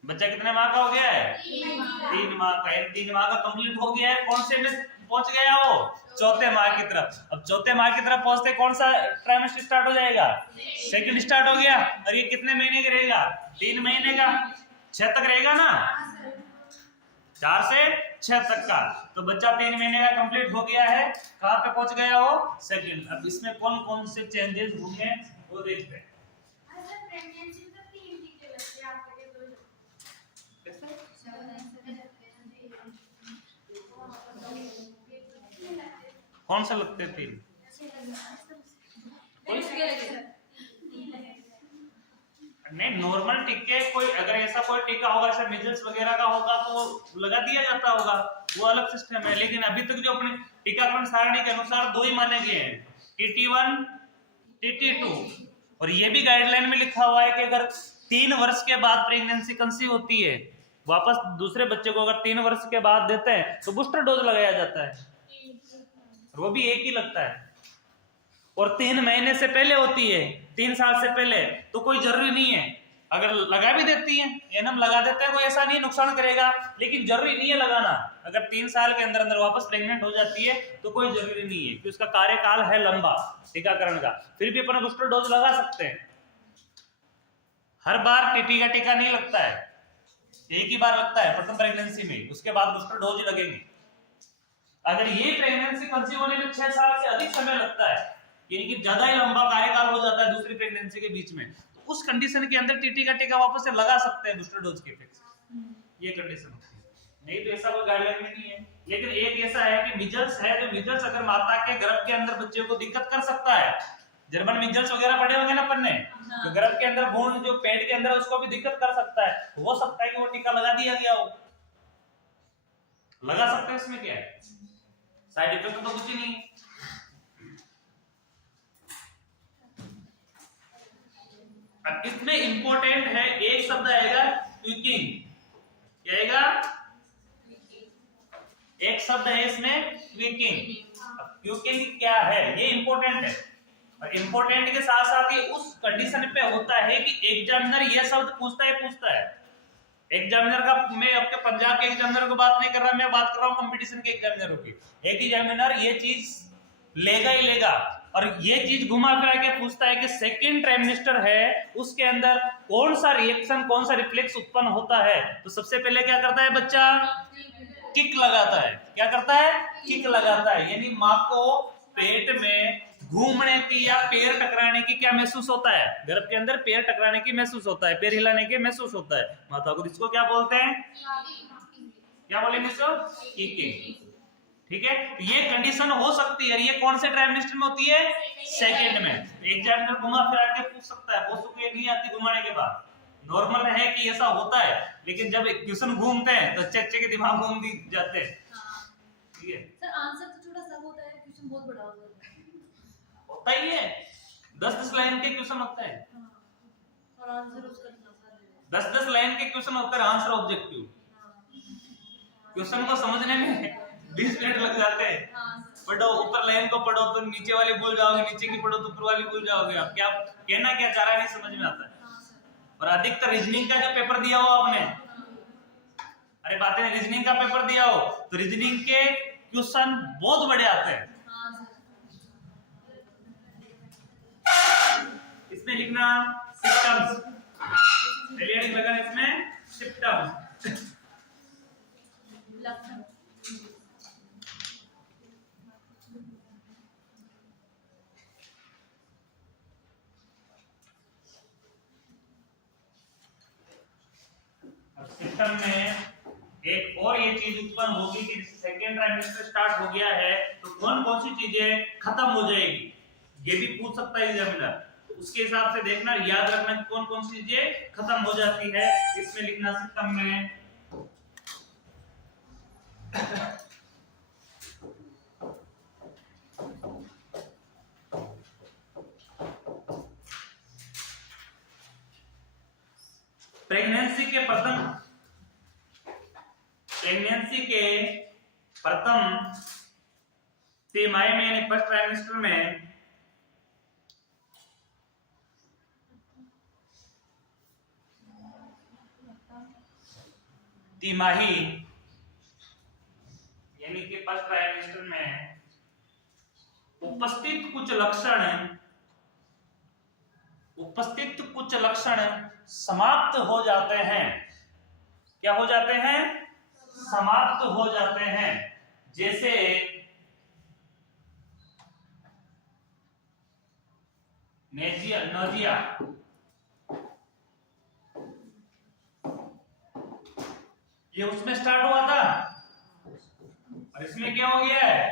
बच्चा कितने माह का हो गया है? 3 माह का। 3 माह का कंप्लीट हो गया है। कौन से में पहुंच गया वो? चौथे माह की तरफ। अब चौथे माह की तरफ पहुंचते कौन सा ट्राइमेस्टर स्टार्ट हो जाएगा? सेकंड स्टार्ट हो गया। और ये कितने महीने का रहेगा? 3 महीने का। 6 तक रहेगा ना, 4 से 6 तक का। तो बच्चा 3 महीने का कंप्लीट हो गया है। कहाँ पे पहुंच गया वो? सेकंड। अब इसमें कौन कौन से चेंजेस होंगे वो देखते हैं। कौन सा लगते हैं 3? नहीं, नॉर्मल टीके कोई अगर ऐसा कोई टीका होगा जैसे मिजल्स वगैरह का होगा तो लगा दिया जाता होगा, वो अलग सिस्टम है। लेकिन अभी तक जो अपने टीकाकरण सारणी के अनुसार 2 ही माने गए हैं, TT1 TT2। और ये भी गाइडलाइन में लिखा हुआ है कि अगर 3 वर्ष के बाद प्रेगनेंसी कंसीव होती है, वापस दूसरे बच्चे को अगर 3 वर्ष के बाद देते हैं तो बूस्टर डोज लगाया जाता है, वो भी एक ही लगता है। और 3 महीने से पहले होती है, 3 साल से पहले तो कोई जरूरी नहीं है। अगर लगा भी देती है, एनम लगा देते हैं, कोई ऐसा नहीं नुकसान करेगा, लेकिन जरूरी नहीं है लगाना। अगर 3 साल के अंदर अंदर वापस प्रेग्नेंट हो जाती है तो कोई जरूरी नहीं है, क्योंकि उसका कार्यकाल है लंबा टीकाकरण का। फिर भी अपन बूस्टर डोज लगा सकते हैं। हर बार टीटी का टीका नहीं लगता है, एक ही बार लगता है प्रथम प्रेगनेंसी में, उसके बाद बूस्टर डोज लगेंगे। अगर ये प्रेगनेंसी कंसीव होने में 6 साल से अधिक समय लगता है, यानी कि ज्यादा ही लंबा कार्यकाल हो जाता है दूसरी प्रेगनेंसी के बीच में, तो उस कंडीशन के अंदर टीटी का टीका वापस से लगा सकते हैं बूस्टर डोज के फिक्स। ये कंडीशन होती है, नहीं तो ऐसा कोई गाइडलाइन में नहीं है। लेकिन एक ऐसा है कि मिजल्स है, जो मिजल्स अगर माता के गर्भ के अंदर बच्चे को दिक्कत कर सकता है। जर्मन मिजल्स वगैरह पढ़े होंगे ना अपन ने, तो गर्भ के अंदर भ्रूण जो पेट के अंदर उसको भी दिक्कत कर सकता है। हो सकता है कि वो टीका लगा दिया गया हो, लगा सकते हैं। इसमें क्या है, साइड इफेक्ट तो कुछ ही नहीं है। अब इसमें इंपॉर्टेंट है, एक शब्द आएगा ट्विकिंग। क्या आएगा? एक शब्द है इसमें ट्विकिंग। अब ट्विकिंग क्या है ये इंपॉर्टेंट है, और इंपॉर्टेंट के साथ साथ ही उस कंडीशन पे होता है कि एग्जामिनर ये शब्द पूछता है। एग्जामिनर का, मैं आपके पंजाब के एग्जामिनर को बात नहीं कर रहा, मैं बात कर रहा हूँ कंपटीशन के एग्जामिनरों की। एक एग्जामिनर ये चीज लेगा ही लेगा, और ये चीज घुमा फिरा के पूछता है कि सेकंड ट्राइमेस्टर है, उसके अंदर कौन सा रिएक्शन, कौन सा रिफ्लेक्स उत्पन्न होता है। तो सबसे पहले क्या करता है बच्चा? किक लगाता है। क्या करता है? किक लगाता है। यानी माँ को पेट में घूमने की या पैर टकराने की क्या महसूस होता है? गर्भ के अंदर पैर टकराने की महसूस होता है, पैर हिलाने के महसूस होता है माता को। इसको क्या बोलते हैं? क्या बोलेंगे इसको? किकिंग। ठीक है, तो ये कंडीशन हो सकती है। ये कौन से ट्राइमेस्टर में होती है? सेकंड में। एग्जामिनर घुमा फिरा के पूछ सकता है, बहुत सुख नहीं आती घुमाने के बाद। नॉर्मल है कि ऐसा होता है, लेकिन जब क्वेश्चन घूमते हैं तो अच्छे के दिमाग घूम भी जाते हैं। ठीक है सर, आंसर तो छोटा सा होता है, क्वेश्चन बहुत बड़ा होता है। होता ही है, 10-10 लाइन के क्वेश्चन होते हैं, और आंसर उसका 10-10 लाइन के क्वेश्चन होते हैं, आंसर ऑब्जेक्टिव। क्वेश्चन को समझने में 20 मिनट लग जाते हैं। पढ़ो, ऊपर लाइन को पढ़ो तो नीचे वाली भूल जाओगे, नीचे की पढ़ो तो ऊपर वाली भूल जाओगे। आप क्या कहना क्या चाह रहा है नहीं समझ में आता है। और अधिकतर रीजनिंग का जो पेपर दिया हो आपने, अरे बातें, रीजनिंग का पेपर दिया हो तो रीजनिंग के क्वेश्चन बहुत बड़े आते हैं। इसमें लिखना सिस्टम्स, लगाना इसमें सिस्टम्स। सिस्टम में एक और ये चीज उत्पन्न होगी कि सेकेंड ट्राइमेस्टर स्टार्ट हो गया है तो कौन कौन सी चीजें खत्म हो जाएगी, ये भी पूछ सकता है एग्जामिनर। तो उसके हिसाब से देखना, याद रखना कौन कौन सी चीजें खत्म हो जाती है। इसमें लिखना सिस्टम में प्रेगनेंसी के प्रथम तिमाही में, यानी फर्स्ट ट्राइमेस्टर में तिमाही, यानी कि फर्स्ट ट्राइमेस्टर में उपस्थित कुछ लक्षण समाप्त हो जाते हैं। क्या हो जाते हैं? समाप्त हो जाते हैं। जैसे नोजिया, ये उसमें स्टार्ट हुआ था और इसमें क्या हो गया है?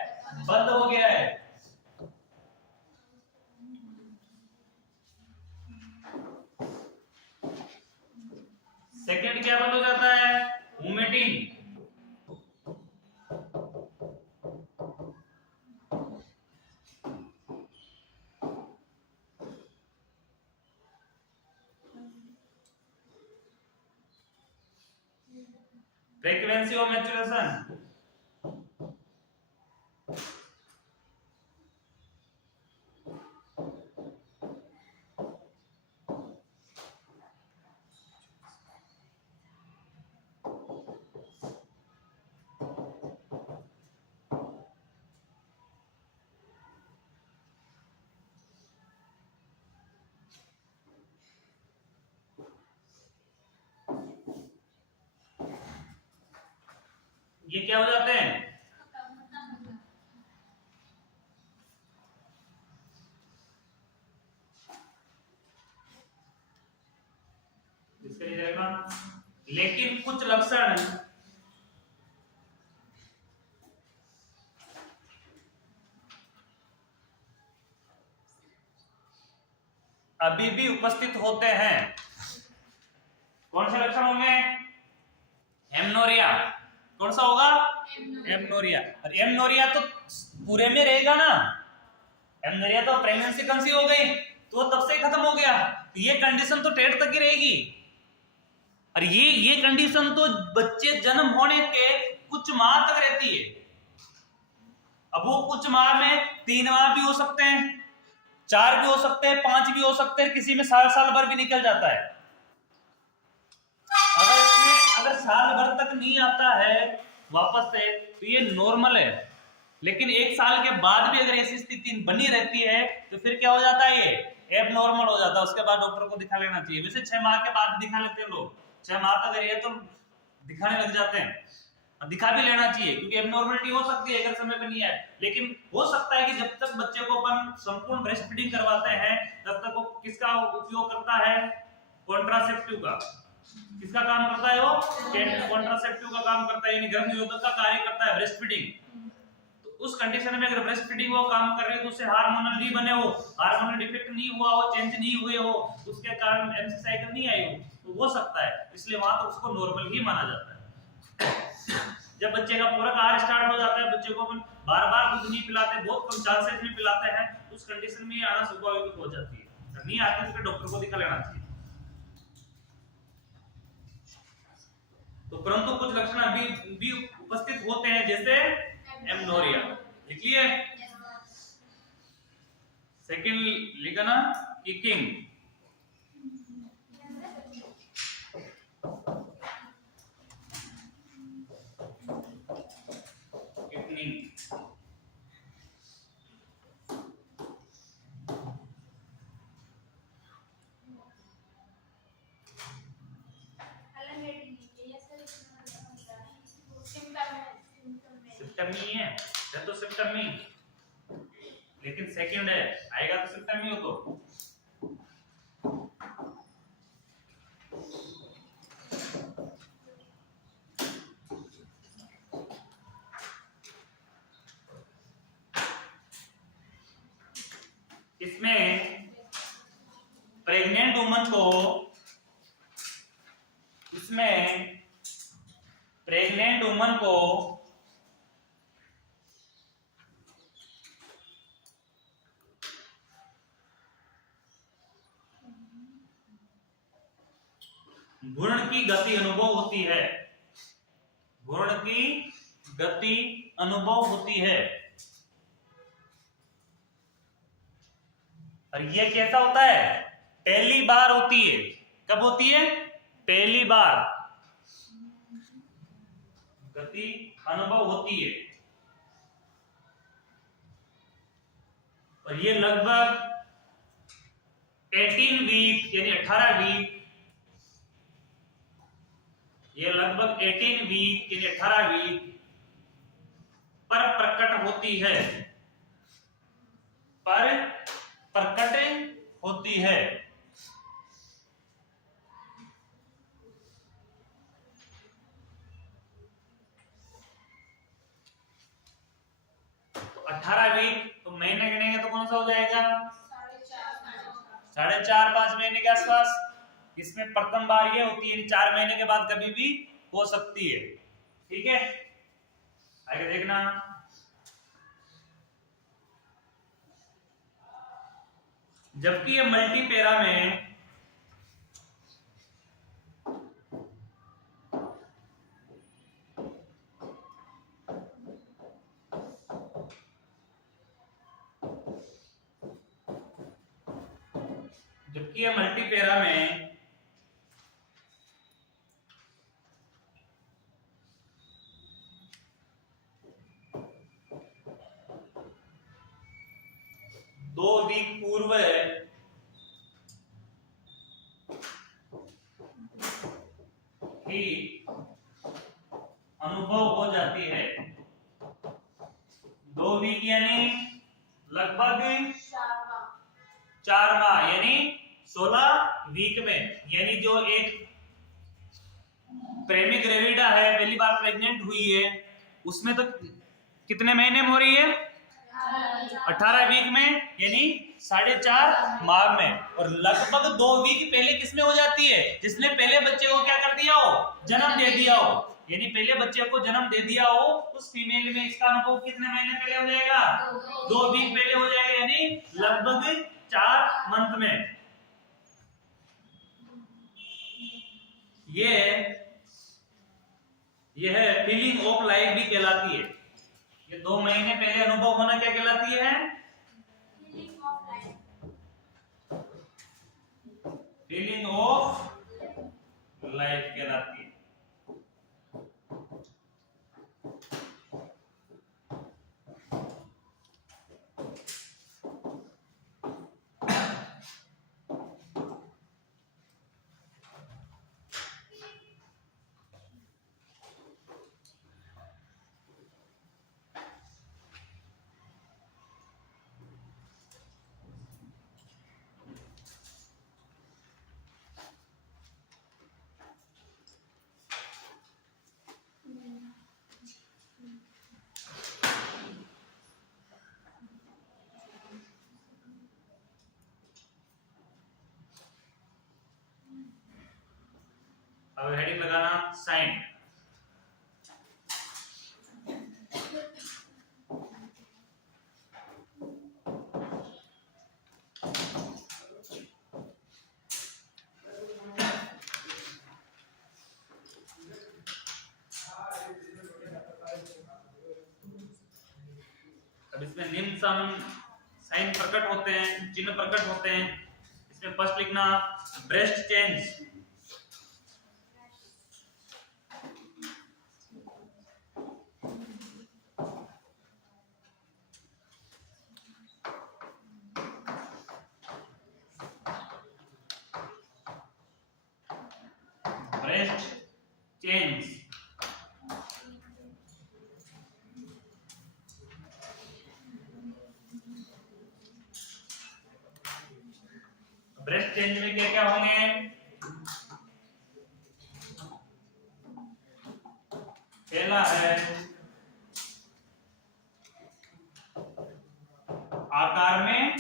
बंद हो गया है। सेकंड क्या बंद हो जाता है? वोमिटिंग। फ्रीक्वेंसी ऑफ मैच्योरेशन, ये क्या हो जाते हैं? इसका ये जाएगा। लेकिन कुछ लक्षण अभी भी उपस्थित होते हैं। कौन से लक्षण होंगे? एमनोरिया। कौन सा होगा? एमनोरिया। और एमनोरिया तो पूरे में रहेगा ना। एमनोरिया तो प्रेगनेंसी कंसीव हो गई तो तब से खत्म हो गया, तो ये कंडीशन तो टेट तक ही रहेगी। और ये कंडीशन तो बच्चे जन्म होने के कुछ माह तक रहती है। अब वो कुछ माह में 3 माह भी हो सकते हैं, 4 भी हो सकते हैं, 5 भी हो सकते हैं, किसी में साल भर भी निकल जाता है। अगर साल भर तक नहीं आता है वापस से तो ये नॉर्मल है। लेकिन 1 साल के बाद भी अगर ऐसी स्थिति बनी रहती है तो फिर क्या हो जाता है? ये एबनॉर्मल हो जाता है। उसके बाद डॉक्टर को दिखा लेना चाहिए। वैसे 6 माह के बाद दिखा लेते हैं लोग, 6 माह तक है तो दिखाने लग जाते हैं, दिखा भी लेना चाहिए क्योंकि एबनॉर्मलिटी हो सकती है अगर समय पे नहीं है। लेकिन हो सकता है कि जब तक बच्चे को अपन संपूर्ण ब्रेस्ट फीडिंग करवाते हैं तब तक वो किसका उपयोग करता है? कॉन्ट्रासेप्टिव का। किसका काम करता है वो? कॉन्ट्रासेप्टिव का काम करता है, यानी गर्भनिरोधक का कार्य करता है ब्रेस्ट फीडिंग। तो उस कंडीशन में अगर ब्रेस्ट फीडिंग वो काम कर रहे हो तो उससे हार्मोनल नहीं बने हो, हार्मोनल डिफेक्ट नहीं हुआ हो, चेंज नहीं हुए हो, उसके कारण एमसी साइकिल नहीं आई हो, तो हो सकता है। इसलिए वहां तो उसको नॉर्मल ही माना जाता है। जब बच्चे का पूरक आहार स्टार्ट हो जाता है, बच्चे को अपन बार-बार दूध नहीं पिलाते, बहुत कम चांसेस में पिलाते हैं, उस कंडीशन में आना स्वाभाविक हो जाती है। अगर नहीं आती तो फिर डॉक्टर को दिखा लेना चाहिए। तो परंतु कुछ लक्षण अभी भी उपस्थित होते हैं जैसे एमनोरिया। लिख लिए? सेकंड लिखा ना, किकिंग। सिम्पटमी है, ये तो सिम्पटमी, लेकिन सेकंड है, आएगा तो सिम्पटमी हो तो। इसमें प्रेग्नेंट वुमन को, इसमें प्रेग्नेंट वुमन को भ्रूण की गति अनुभव होती है, भ्रूण की गति अनुभव होती है। और ये कैसा होता है? पहली बार होती है। कब होती है? पहली बार गति अनुभव होती है। और ये लगभग 18 वीक यानी 18 वीक, ये लगभग 18 वीक यानी 18 वीक पर प्रकट होती है, पर प्रकट होती है। तो 18 वीक तो महीने गिनेंगे तो कौन सा हो जाएगा? 4.5 महीने के आसपास। इसमें प्रथम बार ये होती है 4 महीने के बाद कभी भी हो सकती है। ठीक है, आगे देखना। जबकि ये मल्टीपेरा में दो वीक पूर्व ही अनुभव हो जाती है। 2 वीक यानी लगभग 4 माह यानी 16 वीक में, यानी जो एक प्रेमी ग्रेविडा है, पहली बार प्रेग्नेंट हुई है, उसमें तो कितने महीने में हो रही है? 18 वीक में यानी 4.5 माह में। और लगभग 2 वीक पहले किसमें हो जाती है? जिसने पहले बच्चे को क्या कर दिया हो? जन्म दे दिया हो। यानी पहले बच्चे को जन्म दे दिया हो उस फीमेल में इसका अनुभव कितने महीने पहले हो जाएगा? 2 वीक पहले हो जाएगा, यानी लगभग 4 मंथ में। यह फीलिंग ऑफ लाइफ भी कहलाती है। ये 2 महीने पहले अनुभव होना क्या कहलाती है? फीलिंग ऑफ लाइफ कहलाती है। अब हेडिंग लगाना साइन। अब इसमें निम्न साइन प्रकट होते हैं, चिन्ह प्रकट होते हैं। इसमें फर्स्ट लिखना breast change, breast change. Breast change में क्या क्या होंगे? पहला है आकार में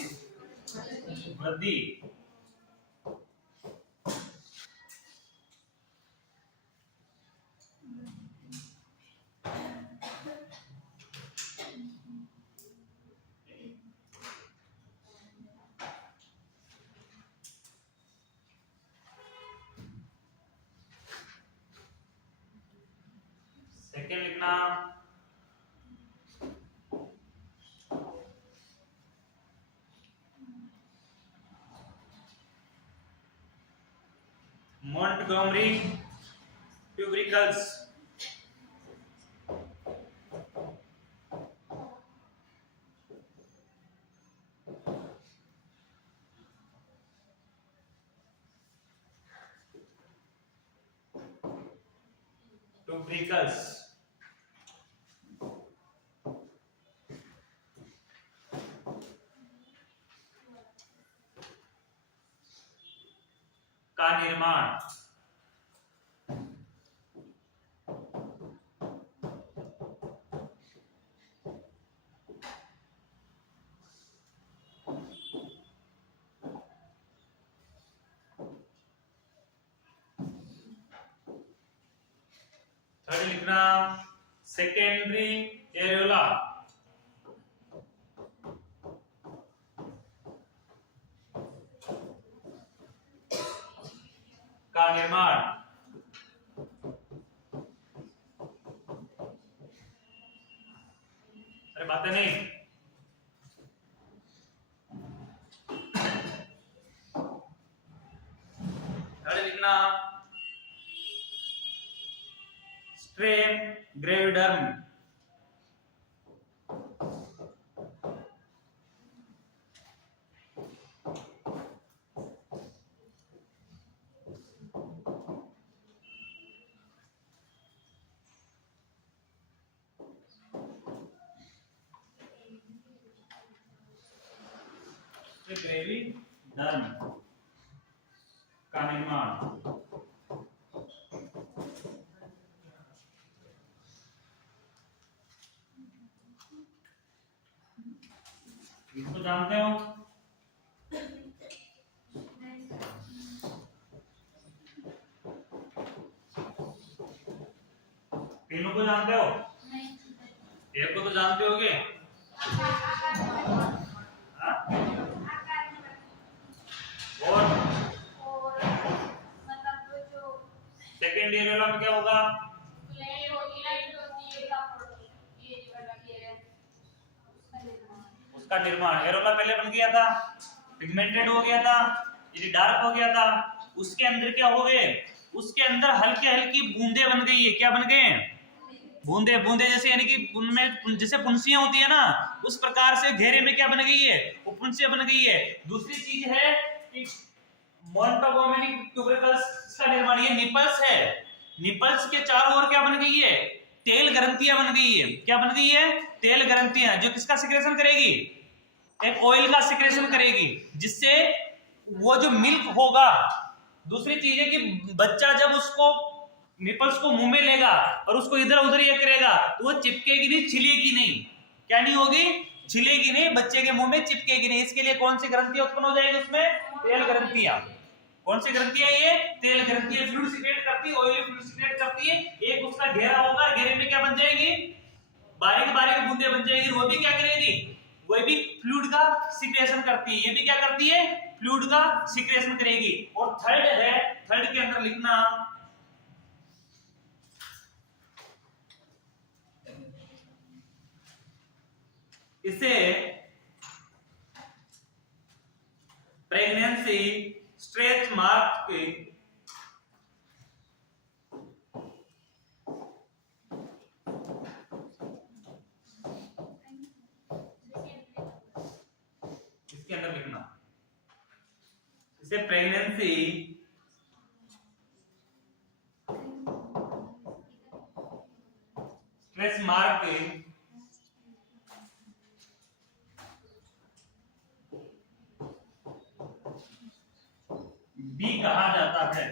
वृद्धि, सेकेंड लिखना Montgomery tubercles, tubercles, का निर्माण थर्ड लिखना सेकेंडरी एरियोला का निर्माण अरे बातें नहीं थर्ड लिखना स्ट्रेम ग्रेविडर्म ग्रेविडर्म का निर्माण इसको जानते हो तीनों को जानते हो एक को तो जानते होगे और मतलब जो सेकेंड एरियोला में क्या होगा उसका निर्माण एरोला पहले बन गया था पिगमेंटेड हो गया था ये डार्क हो गया था उसके अंदर क्या हो गए उसके अंदर हल्की हल्की बूंदे बन गई है क्या बन गए बूंदे बूंदे जैसे यानी कि उनमें जैसे पुंसियां होती है ना उस प्रकार से घेरे में क्या बन गई है वो पुंसियां बन गई है दूसरी चीज है कि मोनोटोगोनिक ट्यूबरकल्स का निर्माण ये निपल्स है निपल्स के चारों ओर क्या बन गई है तेल ग्रंथियां बन गई है क्या बन गई है तेल ग्रंथियां जो किसका सिक्रेशन करेगी एक ऑयल का सिक्रेशन करेगी जिससे वो जो मिल्क होगा दूसरी चीज है कि बच्चा जब उसको निपल्स को मुंह में लेगा और उसको इधर उधर ये करेगा तो वो चिपकेगी नहीं छिलेगी नहीं क्या नहीं होगी छिलेगी नहीं बच्चे के मुंह में चिपकेगी नहीं इसके लिए कौन सी ग्रंथियां उत्पन्न हो जाएगी उसमें तेल ग्रंथियां कौन सी ग्रंथियां ये तेल ग्रंथियां फ्लूइड सीक्रेट करती है ऑयली फ्लूइड सीक्रेट करती है एक उसका घेरा होगा घेरे में क्या बन जाएगी बारीक बारीक बूंदे बन जाएगी वो भी क्या करेगी वो भी फ्लूइड का सीक्रेशन करती है ये भी क्या करती है फ्लूइड का सीक्रेशन करेगी और थर्ड है थर्ड के अंदर लिखना इसे प्रेगनेंसी स्ट्रेच मार्क के इसके अंदर लिखना इसे प्रेगनेंसी स्ट्रेच मार्क के भी कहा जाता है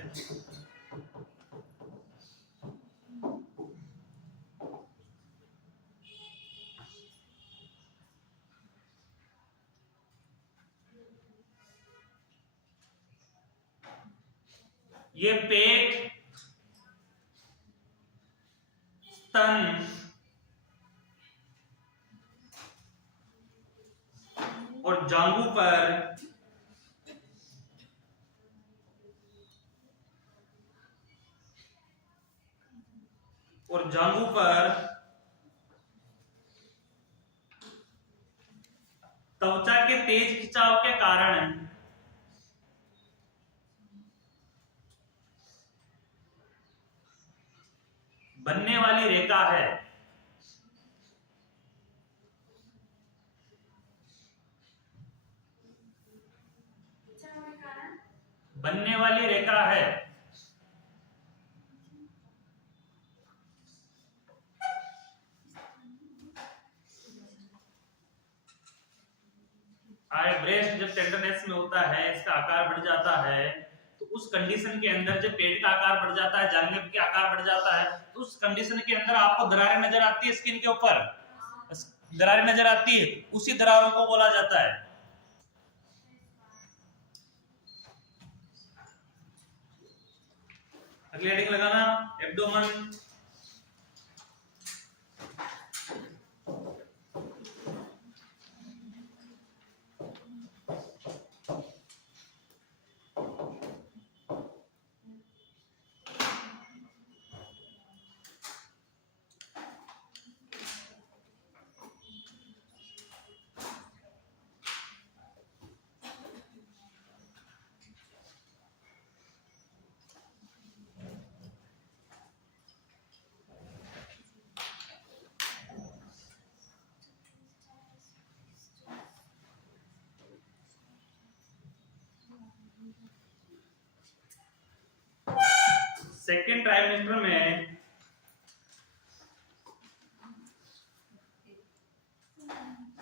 ये पेट स्तन और जांघों पर त्वचा के तेज खिंचाव के कारण बनने वाली रेखा है बनने वाली रेखा है हमारे ब्रेस्ट जब टेंडरनेस में होता है, इसका आकार बढ़ जाता है, तो उस कंडीशन के अंदर जब पेट का आकार बढ़ जाता है, जांघें का आकार बढ़ जाता है, तो उस कंडीशन के अंदर आपको दरारें नजर आती है स्किन के ऊपर, दरारें नजर आती है, उसी दरारों को बोला जाता है। अगली हेडिंग लगाना एब्डोमेन।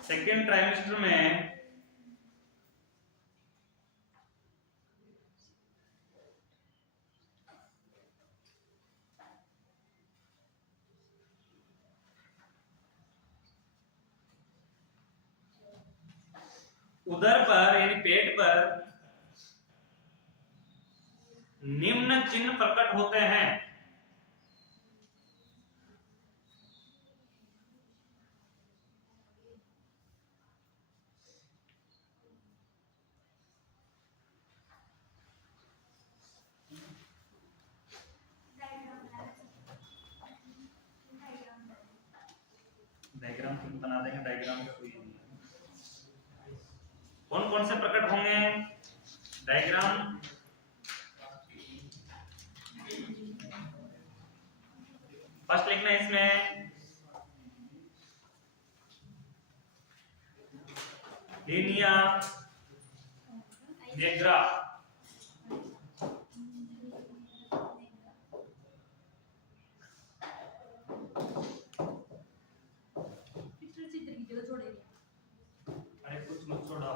सेकेंड ट्राइमेस्टर में उदर पर यानी पेट पर निम्न चिन्ह प्रकट होते हैं। डायग्राम बना देंगे, डायग्राम का कोई कौन कौन से प्रकट होंगे, डायग्राम फर्स्ट लिखना है इसमें लीनिया नेग्रा। अरे कुछ मत छोड़ा,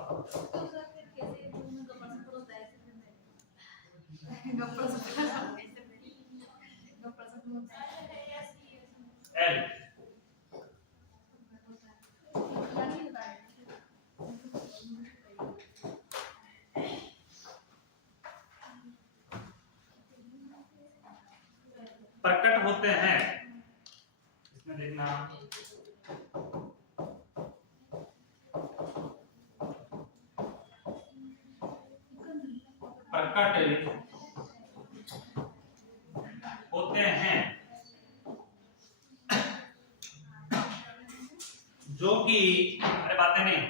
एल प्रकट होते हैं। इसमें देखना प्रकट होते हैं जो कि, अरे बातें नहीं,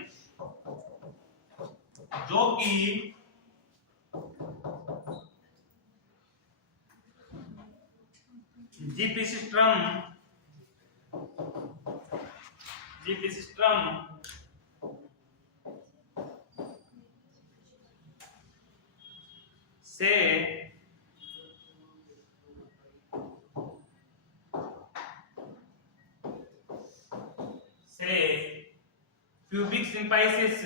जो कि जीपीसिस्ट्रम से प्यूबिक सिंपाइसिस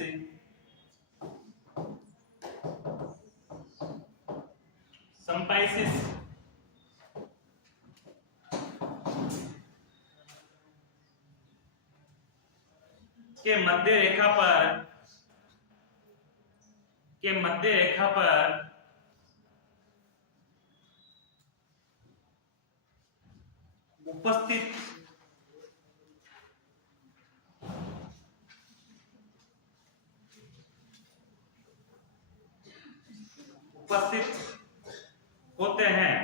के मध्य रेखा पर उपस्थित होते हैं।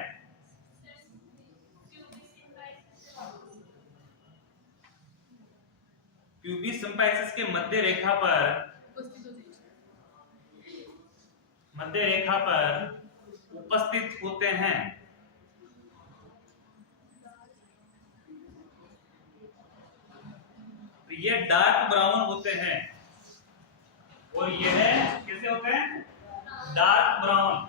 प्यूबिक सिंपाइसिस के मध्य रेखा पर उपस्थित होते हैं। तो ये डार्क ब्राउन होते हैं और ये कैसे होते हैं, डार्क ब्राउन।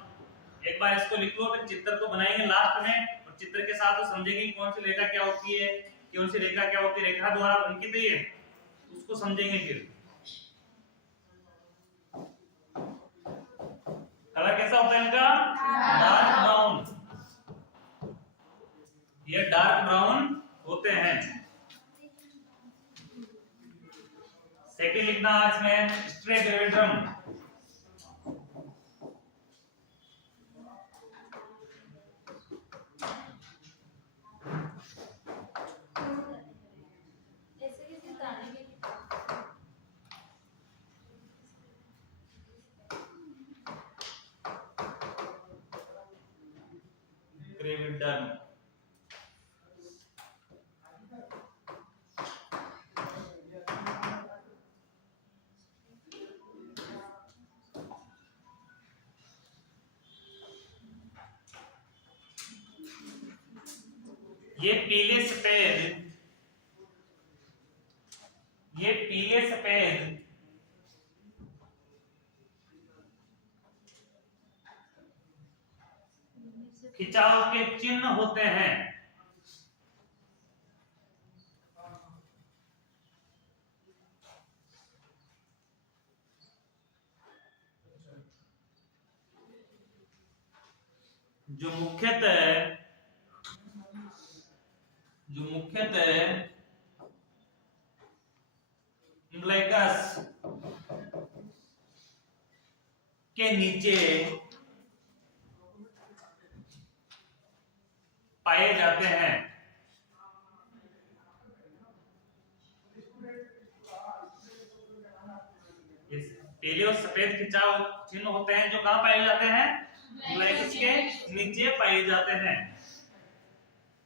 एक बार इसको लिख लो, फिर चित्र को बनाएंगे लास्ट में और चित्र के साथ तो समझेंगे कि कौन सी रेखा क्या होती है, कौन सी रेखा क्या होती है, रेखा द्वारा अंकित है उसको समझेंगे फिर। कलर कैसा होता है इनका? Dark brown. ये डार्क ब्राउन होते हैं। सेकंड लिखना इसमें स्ट्रेगोड्रम। ऐसे कैसे दाने के ग्रेविडन। ये पीले सफेद, ये पीले सफेद खिंचाव के चिन्ह होते हैं। जो मुख्यतः अम्बलाइकस के नीचे पाए जाते हैं। इस पीले और सफेद खिंचाव चिन्ह होते हैं जो कहां पाए जाते हैं? अम्बलाइकस के नीचे पाए जाते हैं।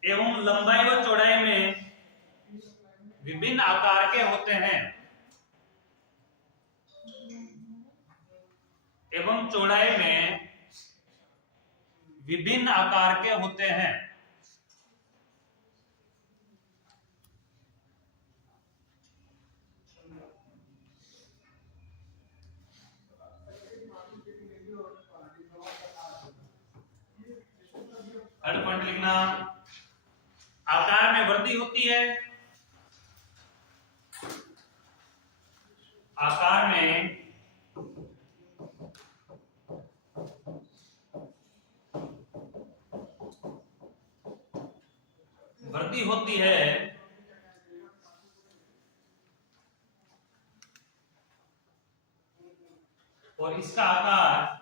एवं लंबाई व चौड़ाई में विभिन्न आकार के होते हैं। एवं चौड़ाई में विभिन्न आकार के होते हैं। थर्ड पॉइंट लिखना, आकार में वृद्धि होती है। आकार में वृद्धि होती है और इसका आकार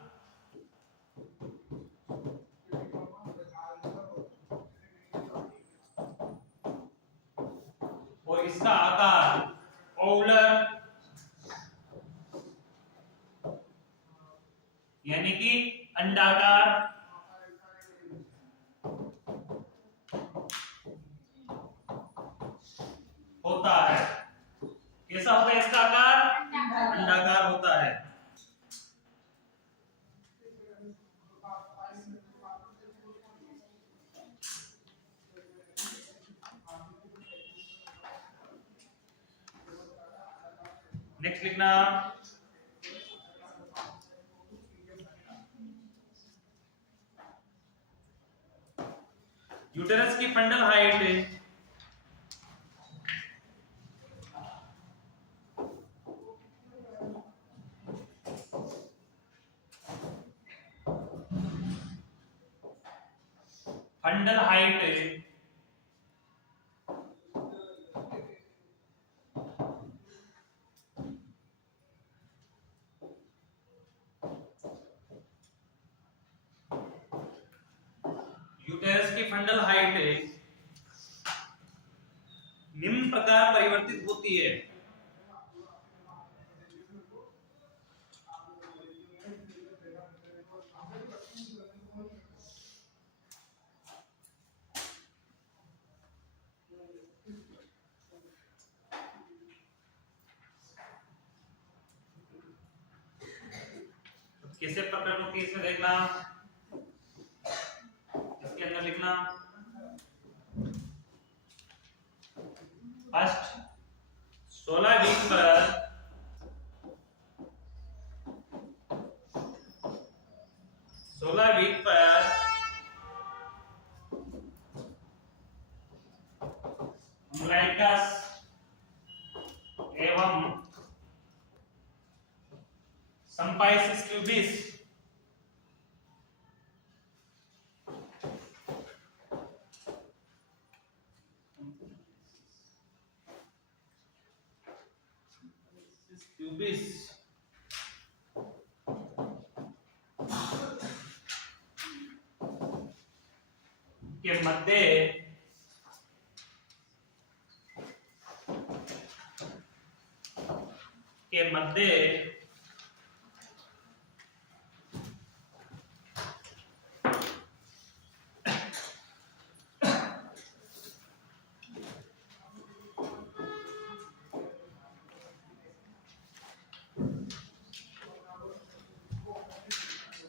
ओवलर यानी कि अंडाकार होता है। कैसा होता है इसका आकार? अंडाकार होता है। नेक्स्ट लिखना, यूटेरस की फंडल हाइट यूटेरस की फंडल हाइट निम्न प्रकार परिवर्तित होती है। कैसे प्रकट होती है इसमें देखना, इसके अंदर लिखना, फर्स्ट 16 वीक पर 16 वीक पर अम्बलाइकस एवं संपाइसिस क्यूबिस प्यूबिस के मध्य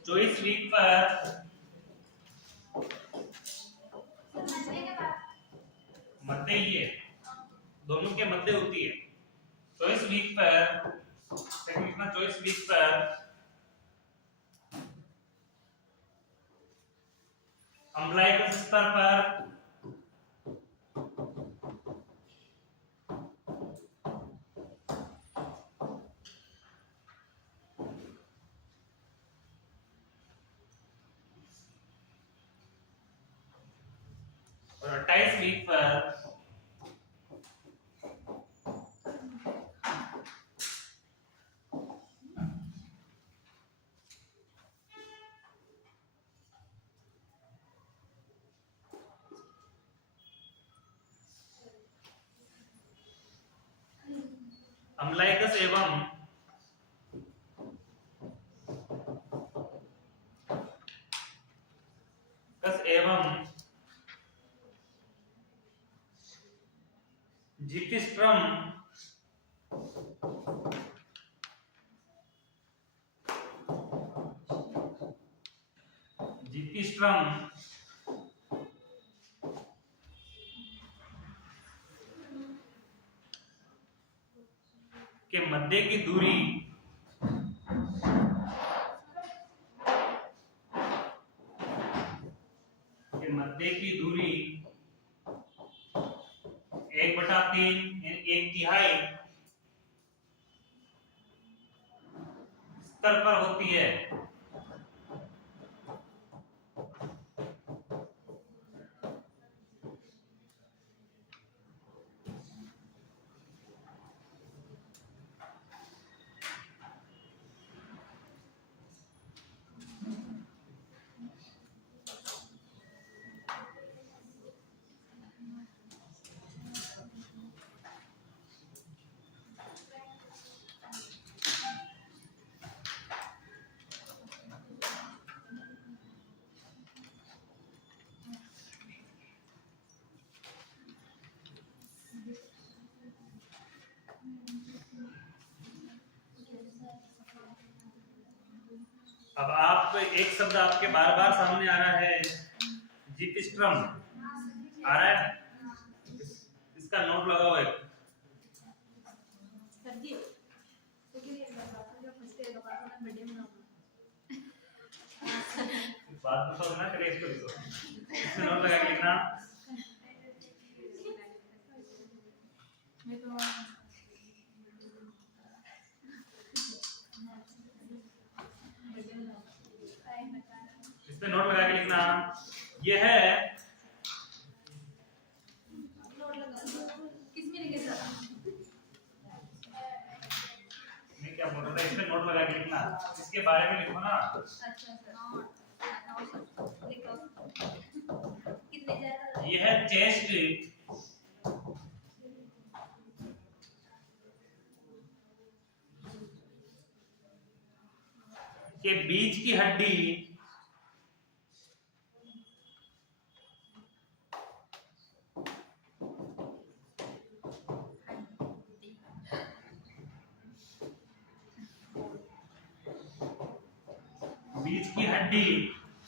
जो इस वीक पर मध्य ही है, दोनों के मध्य होती है। चॉइस वीक पर चॉइस वीक पर अम्लाय के स्तर पर और 28 वीक पर अम्लायकस एवं जीपिस्ट्रम के मध्य की दूरी एक बटा तीन, एक तिहाई स्तर पर होती है। अब आप एक शब्द आपके बार बार सामने आ रहा है, जीपिस्ट्रम आ रहा है, इसका नोट लगा हुआ है। बात बताओ ना, करे इसको इसमें नोट लगा के लिखना। इसमें नोट लगा के लिखना। यह है मैं क्या बोल रहा था, इसमें नोट लगा के लिखना, इसके बारे में लिखो ना। यह चेस्ट के बीच की हड्डी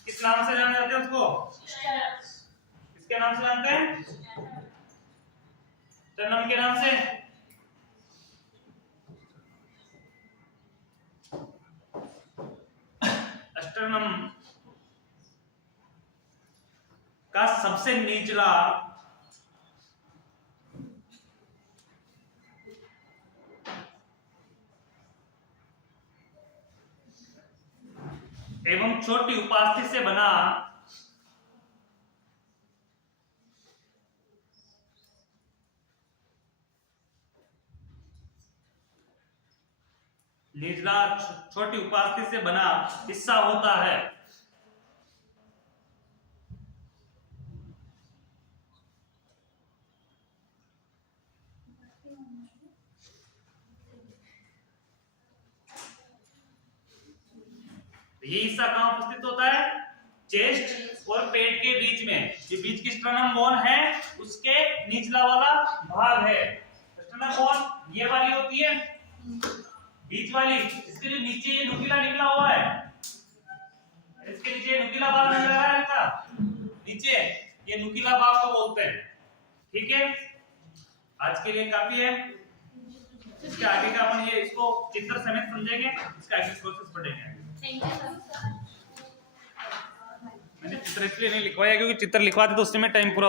किस नाम से जाने जाते हैं उसको? किसके नाम से जानते हैं? स्टर्नम के नाम से। स्टर्नम का सबसे निचला एवं छोटी उपास्थि से बना निचला छोटी उपास्थि से बना हिस्सा होता है। ये हिस्सा कहां उपस्थित होता है? चेस्ट और पेट के बीच में। ये बीच की स्टर्नम बोन है, उसके निचला वाला भाग है। स्टर्नम बोन ये वाली होती है, बीच वाली। इसके जो नीचे ये नुकीला निकला हुआ है, इसके नीचे नुकीला भाग नजर आ रहा है का? नीचे ये नुकीला भाग को बोलते हैं। ठीक है, आज के लिए काफी है। इसके आगे का अपन ये इसको चित्र समेत समझेंगे, इसका आगे प्रोसेस पढ़ेंगे। Thank you sir. मैंने चित्र इसलिए नहीं लिखवाया क्योंकि चित्र लिखवाते तो उस समय टाइम पूरा